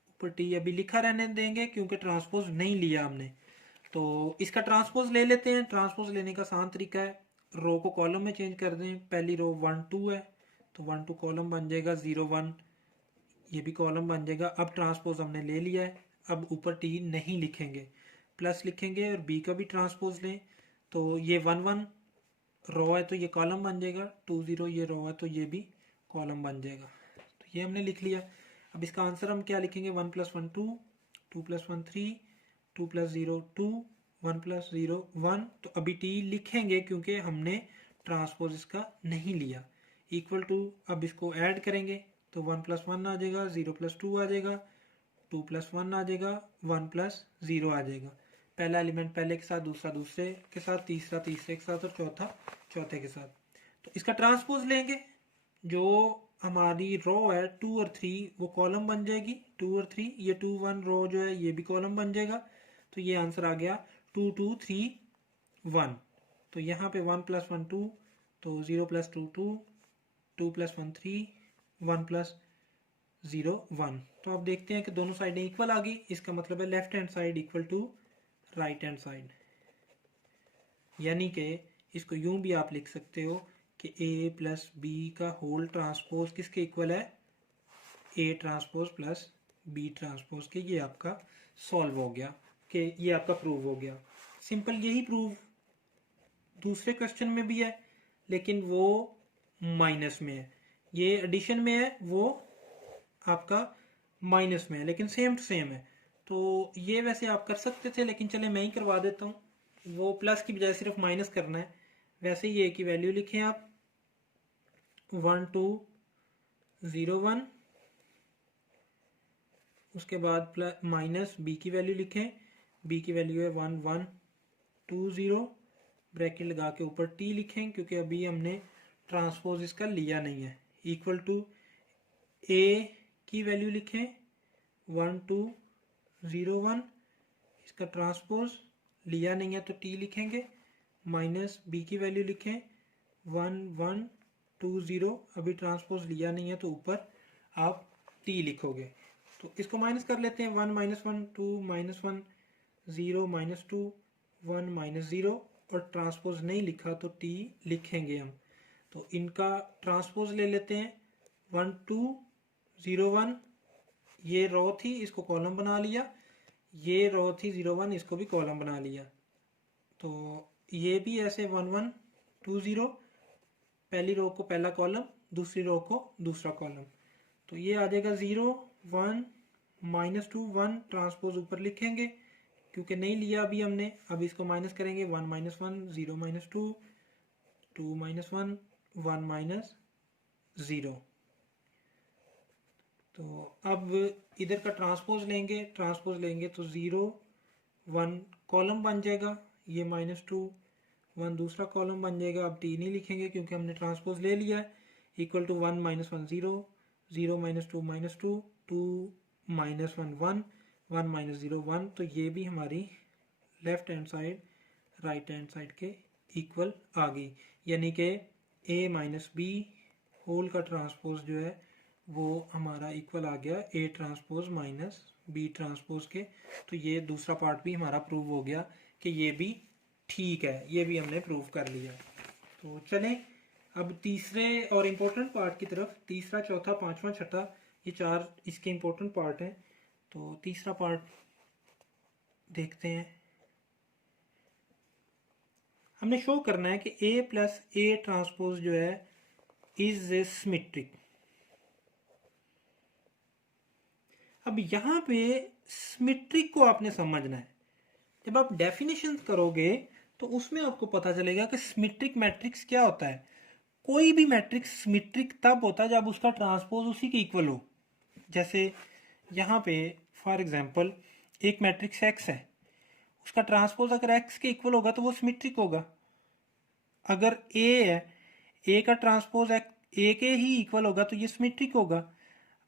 ऊपर टी अभी लिखा रहने देंगे क्योंकि ट्रांसपोज नहीं लिया हमने। तो इसका ट्रांसपोज ले लेते हैं। ट्रांसपोज लेने का आसान तरीका है, रो को कॉलम में चेंज कर दें। पहली रो 1 2 है तो 1 2 कॉलम बन जाएगा, 0 1 ये भी कॉलम बन जाएगा। अब ट्रांसपोज हमने ले लिया है, अब ऊपर टी नहीं लिखेंगे, प्लस लिखेंगे, और बी का भी ट्रांसपोज लें तो ये 1 1 रो है तो ये कॉलम बन जाएगा, 2 0 ये रो है तो ये भी कॉलम बन जाएगा। तो ये हमने लिख लिया। अब इसका आंसर हम क्या लिखेंगे, 1 + 1 2, 2 + 1 3, 2 + 0 2, 1 + 0 1। तो अभी टी लिखेंगे क्योंकि हमने ट्रांसपोज इसका नहीं लिया। इक्वल टू, अब इसको ऐड करेंगे तो 1 + 1 आ जाएगा, 0 + 2 आ जाएगा, 2 + 1 आ जाएगा, 1 + 0 आ जाएगा। पहला एलिमेंट पहले के साथ, दूसरा दूसरे के साथ, तीसरा तीसरे के साथ और चौथा चौथे के साथ। तो इसका ट्रांसपोज लेंगे, जो हमारी रो है 2 और 3 वो कॉलम बन जाएगी, 2 और 3, ये 2 1 रो जो है ये भी कॉलम बन जाएगा। तो ये आंसर आ गया 2 2 3 1। तो यहाँ पे 1 + 1 2, तो 0 + 2 2, 2 + 1 3, 1 + 0 1। तो आप देखते हैं कि दोनों साइडें इक्वल आ गई, इसका मतलब है left hand side equal to right hand side. यानी कि इसको यूं भी आप लिख सकते हो कि ए प्लस बी का होल ट्रांसपोज किसके इक्वल है, A transpose plus B transpose के। ये आपका सॉल्व हो गया, कि ये आपका प्रूव हो गया। सिंपल यही प्रूव दूसरे क्वेश्चन में भी है, लेकिन वो माइनस में है, ये एडिशन में है, वो आपका माइनस में है, लेकिन सेम टू सेम है। तो ये वैसे आप कर सकते थे, लेकिन चले मैं ही करवा देता हूँ, वो प्लस की बजाय सिर्फ माइनस करना है। वैसे ही ए की वैल्यू लिखें आप 1 2 0 1, उसके बाद प्लस माइनस बी की वैल्यू लिखें, बी की वैल्यू है 1 1 2 0, ब्रैकेट लगा के ऊपर टी लिखें क्योंकि अभी हमने ट्रांसपोज इसका लिया नहीं है। इक्वल टू ए की वैल्यू लिखें 1 2 0 1, इसका ट्रांसपोज लिया नहीं है तो टी लिखेंगे, माइनस बी की वैल्यू लिखें 1 1 2 0, अभी ट्रांसपोज लिया नहीं है तो ऊपर आप टी लिखोगे। तो इसको माइनस कर लेते हैं, 1 - 1 2 - 1 0 - 2 1 - 0, और ट्रांसपोज नहीं लिखा तो टी लिखेंगे हम। तो इनका ट्रांसपोज ले लेते हैं, 1 2 0 1 ये रो थी, इसको कॉलम बना लिया, ये रो थी 0 1, इसको भी कॉलम बना लिया। तो ये भी ऐसे 1 1 2 0, पहली रो को पहला कॉलम, दूसरी रो को दूसरा कॉलम। तो ये आ जाएगा 0 1 -2 1, ट्रांसपोज ऊपर लिखेंगे क्योंकि नहीं लिया अभी हमने। अब इसको माइनस करेंगे, 1 - 1 0 - 2 2 - 1 1 - 0। तो अब इधर का ट्रांसपोज लेंगे तो 0 1 कॉलम बन जाएगा, ये -2 1 दूसरा कॉलम बन जाएगा। अब टी नहीं लिखेंगे क्योंकि हमने ट्रांसपोज ले लिया है। इक्वल टू 1 - 1 0 0 - 2 -2 -1 1 1 -0 1, तो ये भी हमारी left hand side right hand side के इक्वल आ गई, यानी कि a माइनस बी होल का ट्रांसपोज जो है वो हमारा इक्वल आ गया a transpose minus B transpose के। तो ये दूसरा पार्ट भी हमारा प्रूव हो गया कि ये भी ठीक है, ये भी हमने प्रूव कर लिया। तो चलें अब तीसरे और इम्पोर्टेंट पार्ट की तरफ। तीसरा, चौथा, पांचवा, छठा, ये चार इसके इम्पोर्टेंट पार्ट हैं। तो तीसरा पार्ट देखते हैं। हमने शो करना है कि a प्लस ए ट्रांसपोज जो है इज सिमेट्रिक। अब यहां पे सिमेट्रिक को आपने समझना है। जब आप डेफिनेशन करोगे तो उसमें आपको पता चलेगा कि सिमेट्रिक मैट्रिक्स क्या होता है। कोई भी मैट्रिक्स सिमेट्रिक तब होता है जब उसका ट्रांसपोज उसी के इक्वल हो। जैसे यहाँ पे फॉर एग्जांपल एक मैट्रिक्स एक्स है, उसका ट्रांसपोज अगर एक्स के इक्वल होगा तो वो सिमेट्रिक होगा। अगर ए है, ए का ट्रांसपोज ए के ही इक्वल होगा तो ये सिमेट्रिक होगा।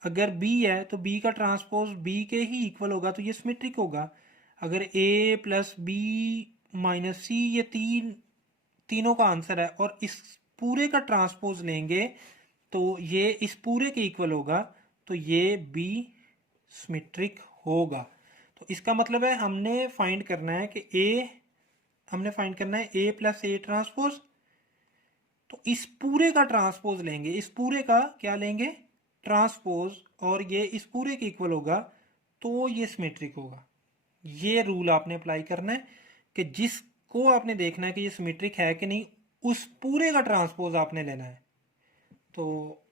अगर बी है तो बी का ट्रांसपोज बी के ही इक्वल होगा तो ये सिमेट्रिक होगा। अगर ए प्लस बी माइनस सी, ये तीनों का आंसर है और इस पूरे का ट्रांसपोज लेंगे तो ये इस पूरे के इक्वल होगा, तो ये बी सिमेट्रिक होगा। तो इसका मतलब है हमने फाइंड करना है कि ए प्लस ए ट्रांसपोज, तो इस पूरे का ट्रांसपोज लेंगे, इस पूरे का क्या लेंगे, ट्रांसपोज, और ये इस पूरे के इक्वल होगा तो ये सिमेट्रिक होगा। ये रूल आपने अप्लाई करना है कि जिसको आपने देखना है कि ये सिमेट्रिक है कि नहीं, उस पूरे का ट्रांसपोज आपने लेना है। तो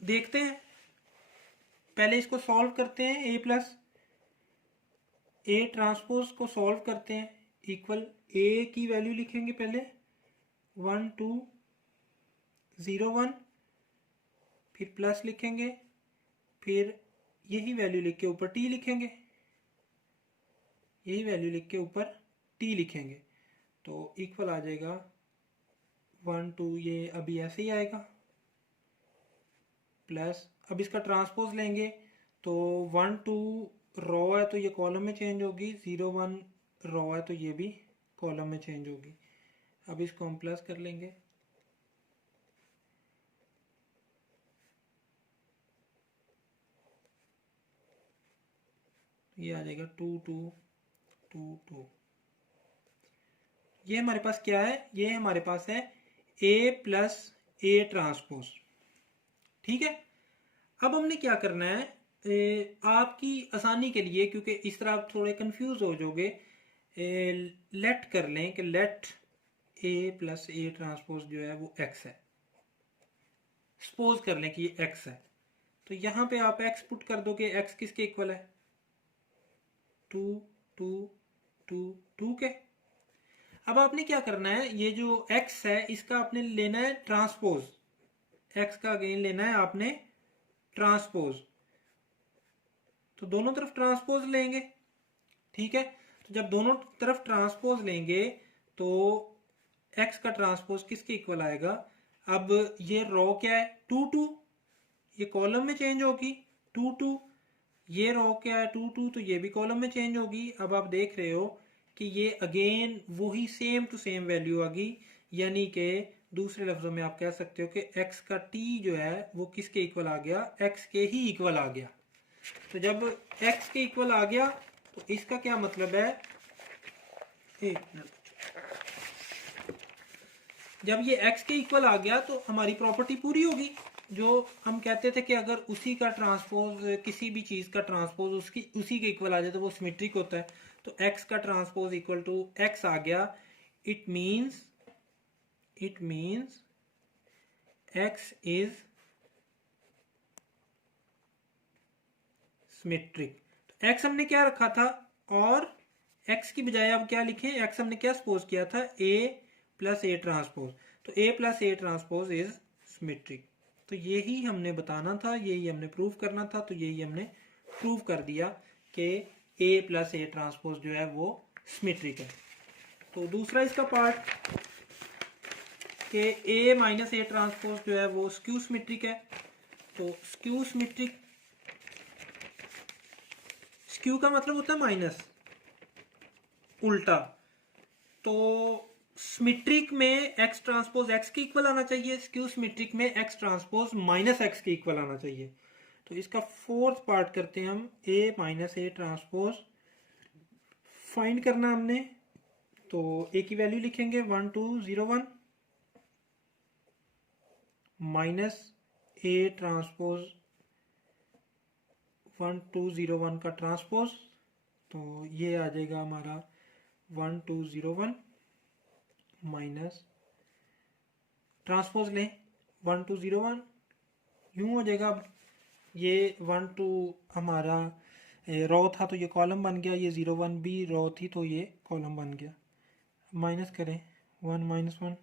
देखते हैं, पहले इसको सॉल्व करते हैं। ए प्लस ए ट्रांसपोज को सॉल्व करते हैं। इक्वल ए की वैल्यू लिखेंगे पहले 1 2 0 1, फिर प्लस लिखेंगे, फिर यही वैल्यू लिख के ऊपर टी लिखेंगे, यही वैल्यू लिख के ऊपर टी लिखेंगे, तो इक्वल आ जाएगा 1 2, ये अभी ऐसे ही आएगा, प्लस अब इसका ट्रांसपोज लेंगे तो 1 2 रो है तो ये कॉलम में चेंज होगी, 0 1 रो है तो ये भी कॉलम में चेंज होगी। अब इसको हम प्लस कर लेंगे, ये आ जाएगा 2 2 2 2। ये हमारे पास क्या है, ये हमारे पास है a प्लस ए ट्रांसपोज। ठीक है, अब हमने क्या करना है, आपकी आसानी के लिए, क्योंकि इस तरह आप थोड़े कंफ्यूज हो जाओगे, लेट कर लें कि let a plus A transpose जो है वो x है। सपोज कर लें कि ये x है, तो यहां पे आप x पुट कर दो कि x किसके इक्वल है, 2 2 2 2 के। अब आपने क्या करना है, ये जो x है इसका आपने लेना है ट्रांसपोज, x का अगेन लेना है आपने ट्रांसपोज, तो दोनों तरफ ट्रांसपोज लेंगे। ठीक है, तो जब दोनों तरफ ट्रांसपोज लेंगे तो x का ट्रांसपोज किसके इक्वल आएगा। अब ये रो क्या है, 2 2, ये कॉलम में चेंज होगी 2 2, ये रो क्या है 2 2, तो ये भी कॉलम में चेंज होगी। अब आप देख रहे हो कि ये अगेन वही सेम टू सेम वैल्यू आ गई, यानी कि दूसरे लफ्जों में आप कह सकते हो कि x का t जो है वो किसके इक्वल आ गया, x के ही इक्वल आ गया। तो जब x के इक्वल आ गया तो इसका क्या मतलब है, जब ये x के इक्वल आ गया तो हमारी प्रॉपर्टी पूरी होगी। जो हम कहते थे कि अगर उसी का ट्रांसपोज, किसी भी चीज का ट्रांसपोज उसी के इक्वल आ जाए तो वो सिमेट्रिक होता है। तो x का ट्रांसपोज इक्वल टू x आ गया, it means x is symmetric. तो x हमने क्या रखा था, और x की बजाय अब क्या लिखें, x हमने क्या सपोज किया था, a प्लस ए ट्रांसपोज, तो a plus A transpose is symmetric. तो यही हमने बताना था, यही हमने प्रूव करना था, तो यही हमने प्रूव कर दिया कि a प्लस ए ट्रांसपोज जो है वो सिमेट्रिक है। तो दूसरा इसका पार्ट कि a माइनस ए ट्रांसपोज जो है वो स्क्यू सिमेट्रिक है। तो स्क्यू सिमेट्रिक स्क्यू का मतलब होता है माइनस, उल्टा। तो सिमेट्रिक में x ट्रांसपोज x के इक्वल आना चाहिए, स्क्यू सिमेट्रिक में x ट्रांसपोज माइनस x के इक्वल आना चाहिए। तो इसका फोर्थ पार्ट करते हैं हम, a minus A transpose find करना हमने। तो a की वैल्यू लिखेंगे 1201 माइनस ए ट्रांसपोज 1201 का ट्रांसपोज, तो ये आ जाएगा हमारा 1201 माइनस ट्रांसपोज लें 1201, यूं हो जाएगा। अब ये 12 हमारा रो था तो ये कॉलम बन गया, ये 01 भी रो थी तो ये कॉलम बन गया। माइनस करें 1 माइनस 1,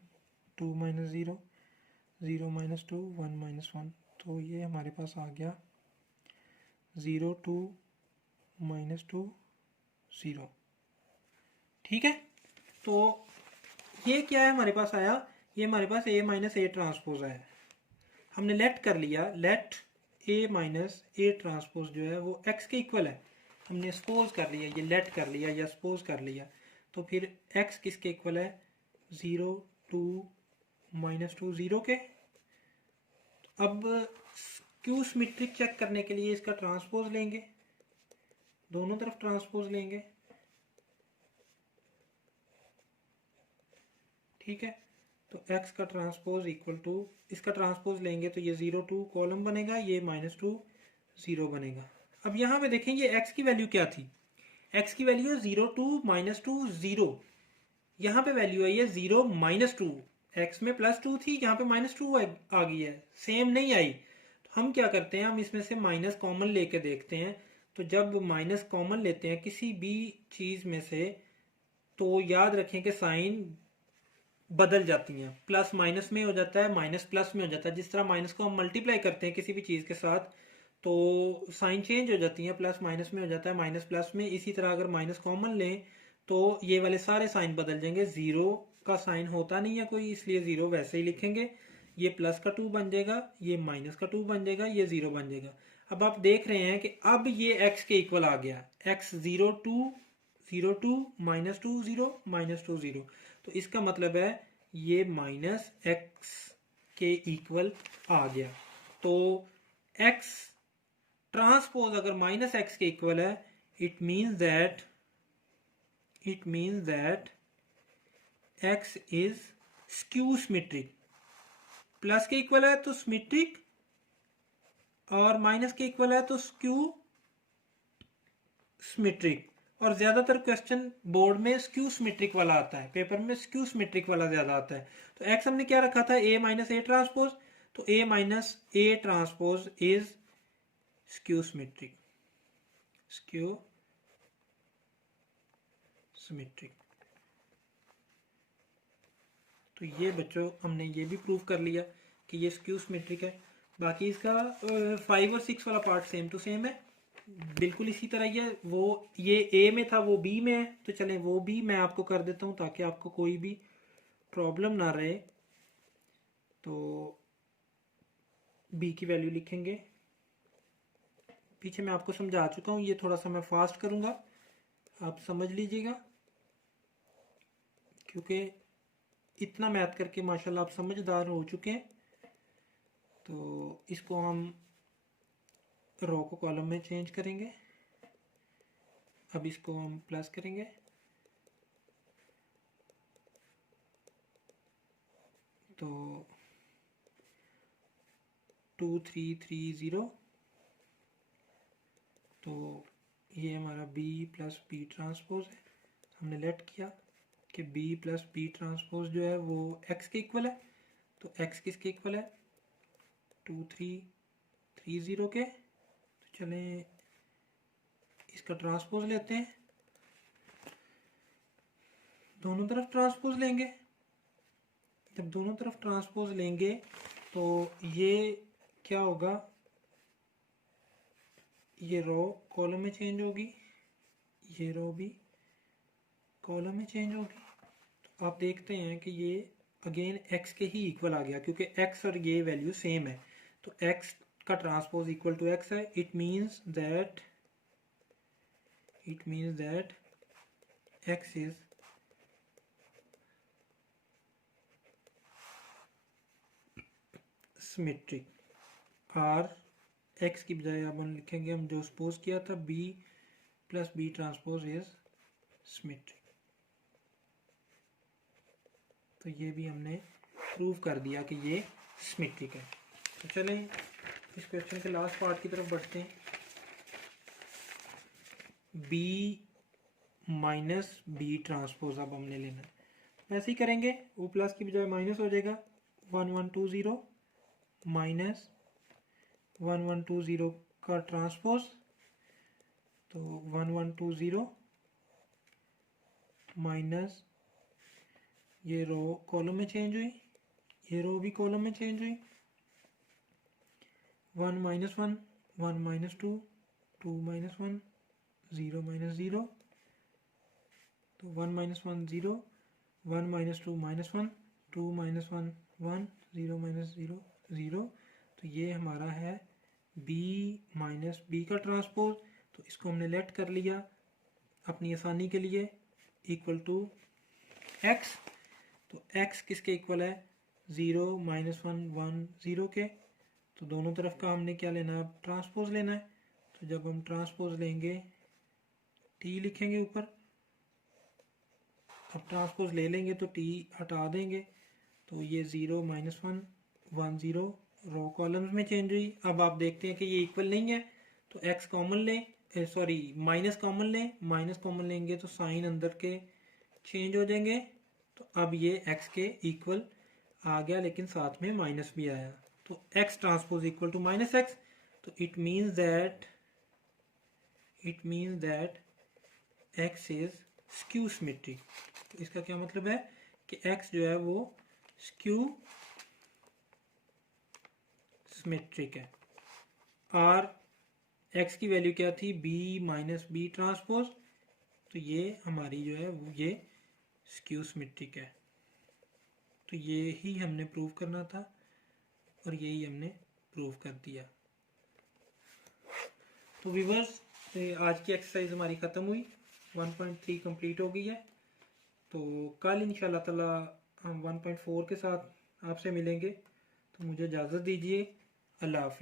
2 माइनस 0, 0 माइनस 2, 1 माइनस 1, तो ये हमारे पास आ गया 0 2 माइनस 2 0। ठीक है, तो ये क्या है हमारे पास आया, ये हमारे पास a माइनस ए ट्रांसपोज आया। हमने लेट कर लिया, let a minus A transpose जो है वो x के इक्वल है। हमने सपोज कर लिया, ये लेट कर लिया या सपोज कर लिया, तो फिर x किसके इक्वल है, 0 2 माइनस 2 0 के। अब स्क्यू सिमेट्रिक चेक करने के लिए इसका ट्रांसपोज लेंगे, दोनों तरफ ट्रांसपोज लेंगे। ठीक है, तो x का ट्रांसपोज इक्वल टू, इसका ट्रांसपोज लेंगे तो ये 0 2 कॉलम बनेगा, ये माइनस 2 0 बनेगा। अब यहाँ पे देखें ये x की वैल्यू क्या थी, x की वैल्यू है 0 2 माइनस 2 0। यहाँ पे वैल्यू आई है 0 माइनस 2, x में प्लस 2 थी, यहाँ पे माइनस 2 आ गई है, सेम नहीं आई। तो हम क्या करते हैं, हम इसमें से माइनस कॉमन लेके देखते हैं। तो जब माइनस कॉमन लेते हैं किसी भी चीज में से, तो याद रखें कि साइन बदल जाती हैं, प्लस माइनस में हो जाता है, माइनस प्लस में हो जाता है। जिस तरह माइनस को हम मल्टीप्लाई करते हैं किसी भी चीज के साथ तो साइन चेंज हो जाती है, प्लस माइनस में हो जाता है, माइनस प्लस में। इसी तरह अगर माइनस कॉमन लें तो ये वाले सारे साइन बदल जाएंगे। जीरो का साइन होता नहीं है कोई, इसलिए जीरो वैसे ही लिखेंगे। ये प्लस का 2 बन जाएगा, ये माइनस का 2 बन जाएगा, ये 0 बन जाएगा। अब आप देख रहे हैं कि अब ये x के इक्वल आ गया, x 0 2 माइनस 2 0 माइनस 2 0। तो इसका मतलब है ये माइनस x के इक्वल आ गया। तो x ट्रांसपोज अगर माइनस x के इक्वल है, it means that x is skew symmetric. Plus के इक्वल है तो सिमेट्रिक, और माइनस के इक्वल है तो स्क्यू सिमेट्रिक। और ज्यादातर क्वेश्चन बोर्ड में स्क्यू सिमेट्रिक वाला आता है, पेपर में स्क्यू सिमेट्रिक वाला ज्यादा आता है। तो x हमने क्या रखा था, a माइनस ए ट्रांसपोज, तो a minus A transpose is skew symmetric, skew symmetric. तो ये बच्चों हमने ये भी प्रूव कर लिया कि ये स्क्यू सिमेट्रिक है। बाकी इसका 5 और 6 वाला पार्ट सेम टू सेम है, बिल्कुल इसी तरह ही है। वो ये ए में था, वो बी में है, तो चलें वो भी मैं आपको कर देता हूँ ताकि आपको कोई भी प्रॉब्लम ना रहे। तो बी की वैल्यू लिखेंगे, पीछे मैं आपको समझा चुका हूँ, ये थोड़ा सा मैं फास्ट करूँगा, आप समझ लीजिएगा, क्योंकि इतना मैथ करके माशाल्लाह आप समझदार हो चुके हैं। तो इसको हम रो को कॉलम में चेंज करेंगे। अब इसको हम प्लस करेंगे, तो 2 3 3 0, तो ये हमारा b प्लस बी ट्रांसपोज है। हमने लेट किया कि b प्लस बी ट्रांसपोज जो है वो x के इक्वल है, तो x किसके इक्वल है, 2 3 3 0 के। तो चलें इसका ट्रांसपोज लेते हैं, दोनों तरफ ट्रांसपोज लेंगे। जब दोनों तरफ ट्रांसपोज लेंगे तो ये क्या होगा, ये रो कॉलम में चेंज होगी, ये रो भी कॉलम में चेंज होगी। तो आप देखते हैं कि ये अगेन x के ही इक्वल आ गया, क्योंकि x और ये वैल्यू सेम है। तो x का ट्रांसपोज इक्वल टू x है। It means that it means that x is symmetric. और x की बजाय अब हम लिखेंगे, हम जो सपोज किया था b plus b transpose is symmetric. तो ये भी हमने प्रूव कर दिया कि ये सिमेट्रिक है। तो चलें इस क्वेश्चन के लास्ट पार्ट की तरफ बढ़ते हैं। b माइनस बी ट्रांसपोज अब हमने लेना है। ऐसे ही करेंगे, वो प्लस की बजाय माइनस हो जाएगा। 1120 माइनस 1120 का ट्रांसपोज, तो 1120 माइनस ये रो कॉलम में चेंज हुई, ये रो भी कॉलम में चेंज हुई। 1 माइनस 1, 1 माइनस 2, 2 माइनस 1, 0 माइनस 0, तो 1 minus 1 0, 1 minus 2 minus 1, 2 minus 1 1, 0 minus 0 0। तो ये हमारा है b माइनस बी का ट्रांसपोज। तो इसको हमने लेट कर लिया अपनी आसानी के लिए इक्वल टू x। तो x किसके इक्वल है? 0 माइनस 1 1 0 के। तो दोनों तरफ का हमने क्या लेना है? अब ट्रांसपोज लेना है। तो जब हम ट्रांसपोज लेंगे t लिखेंगे ऊपर, अब ट्रांसपोज ले लेंगे तो t हटा देंगे, तो ये 0 माइनस 1 1 0 रो कॉलम्स में चेंज हुई। अब आप देखते हैं कि ये इक्वल नहीं है, तो x कॉमन लें, सॉरी माइनस कॉमन लें। माइनस कॉमन लेंगे तो साइन अंदर के चेंज हो जाएंगे। तो अब ये x के इक्वल आ गया, लेकिन साथ में माइनस भी आया। तो x transpose equal to minus x। तो it means that x is skew symmetric. तो इसका क्या मतलब है कि x जो है वो स्क्यू सिमेट्रिक है। और x की वैल्यू क्या थी? b minus B transpose. तो ये हमारी जो है वो ये स्क्यू सिमेट्रिक है। तो ये ही हमने प्रूव करना था और यही हमने प्रूव कर दिया। तो व्यूअर्स, आज की एक्सरसाइज हमारी ख़त्म हुई, 1.3 कंप्लीट हो गई है। तो कल इंशाल्लाह ताला हम 1.4 के साथ आपसे मिलेंगे। तो मुझे इजाज़त दीजिए। अल्लाह हाफ़िज़।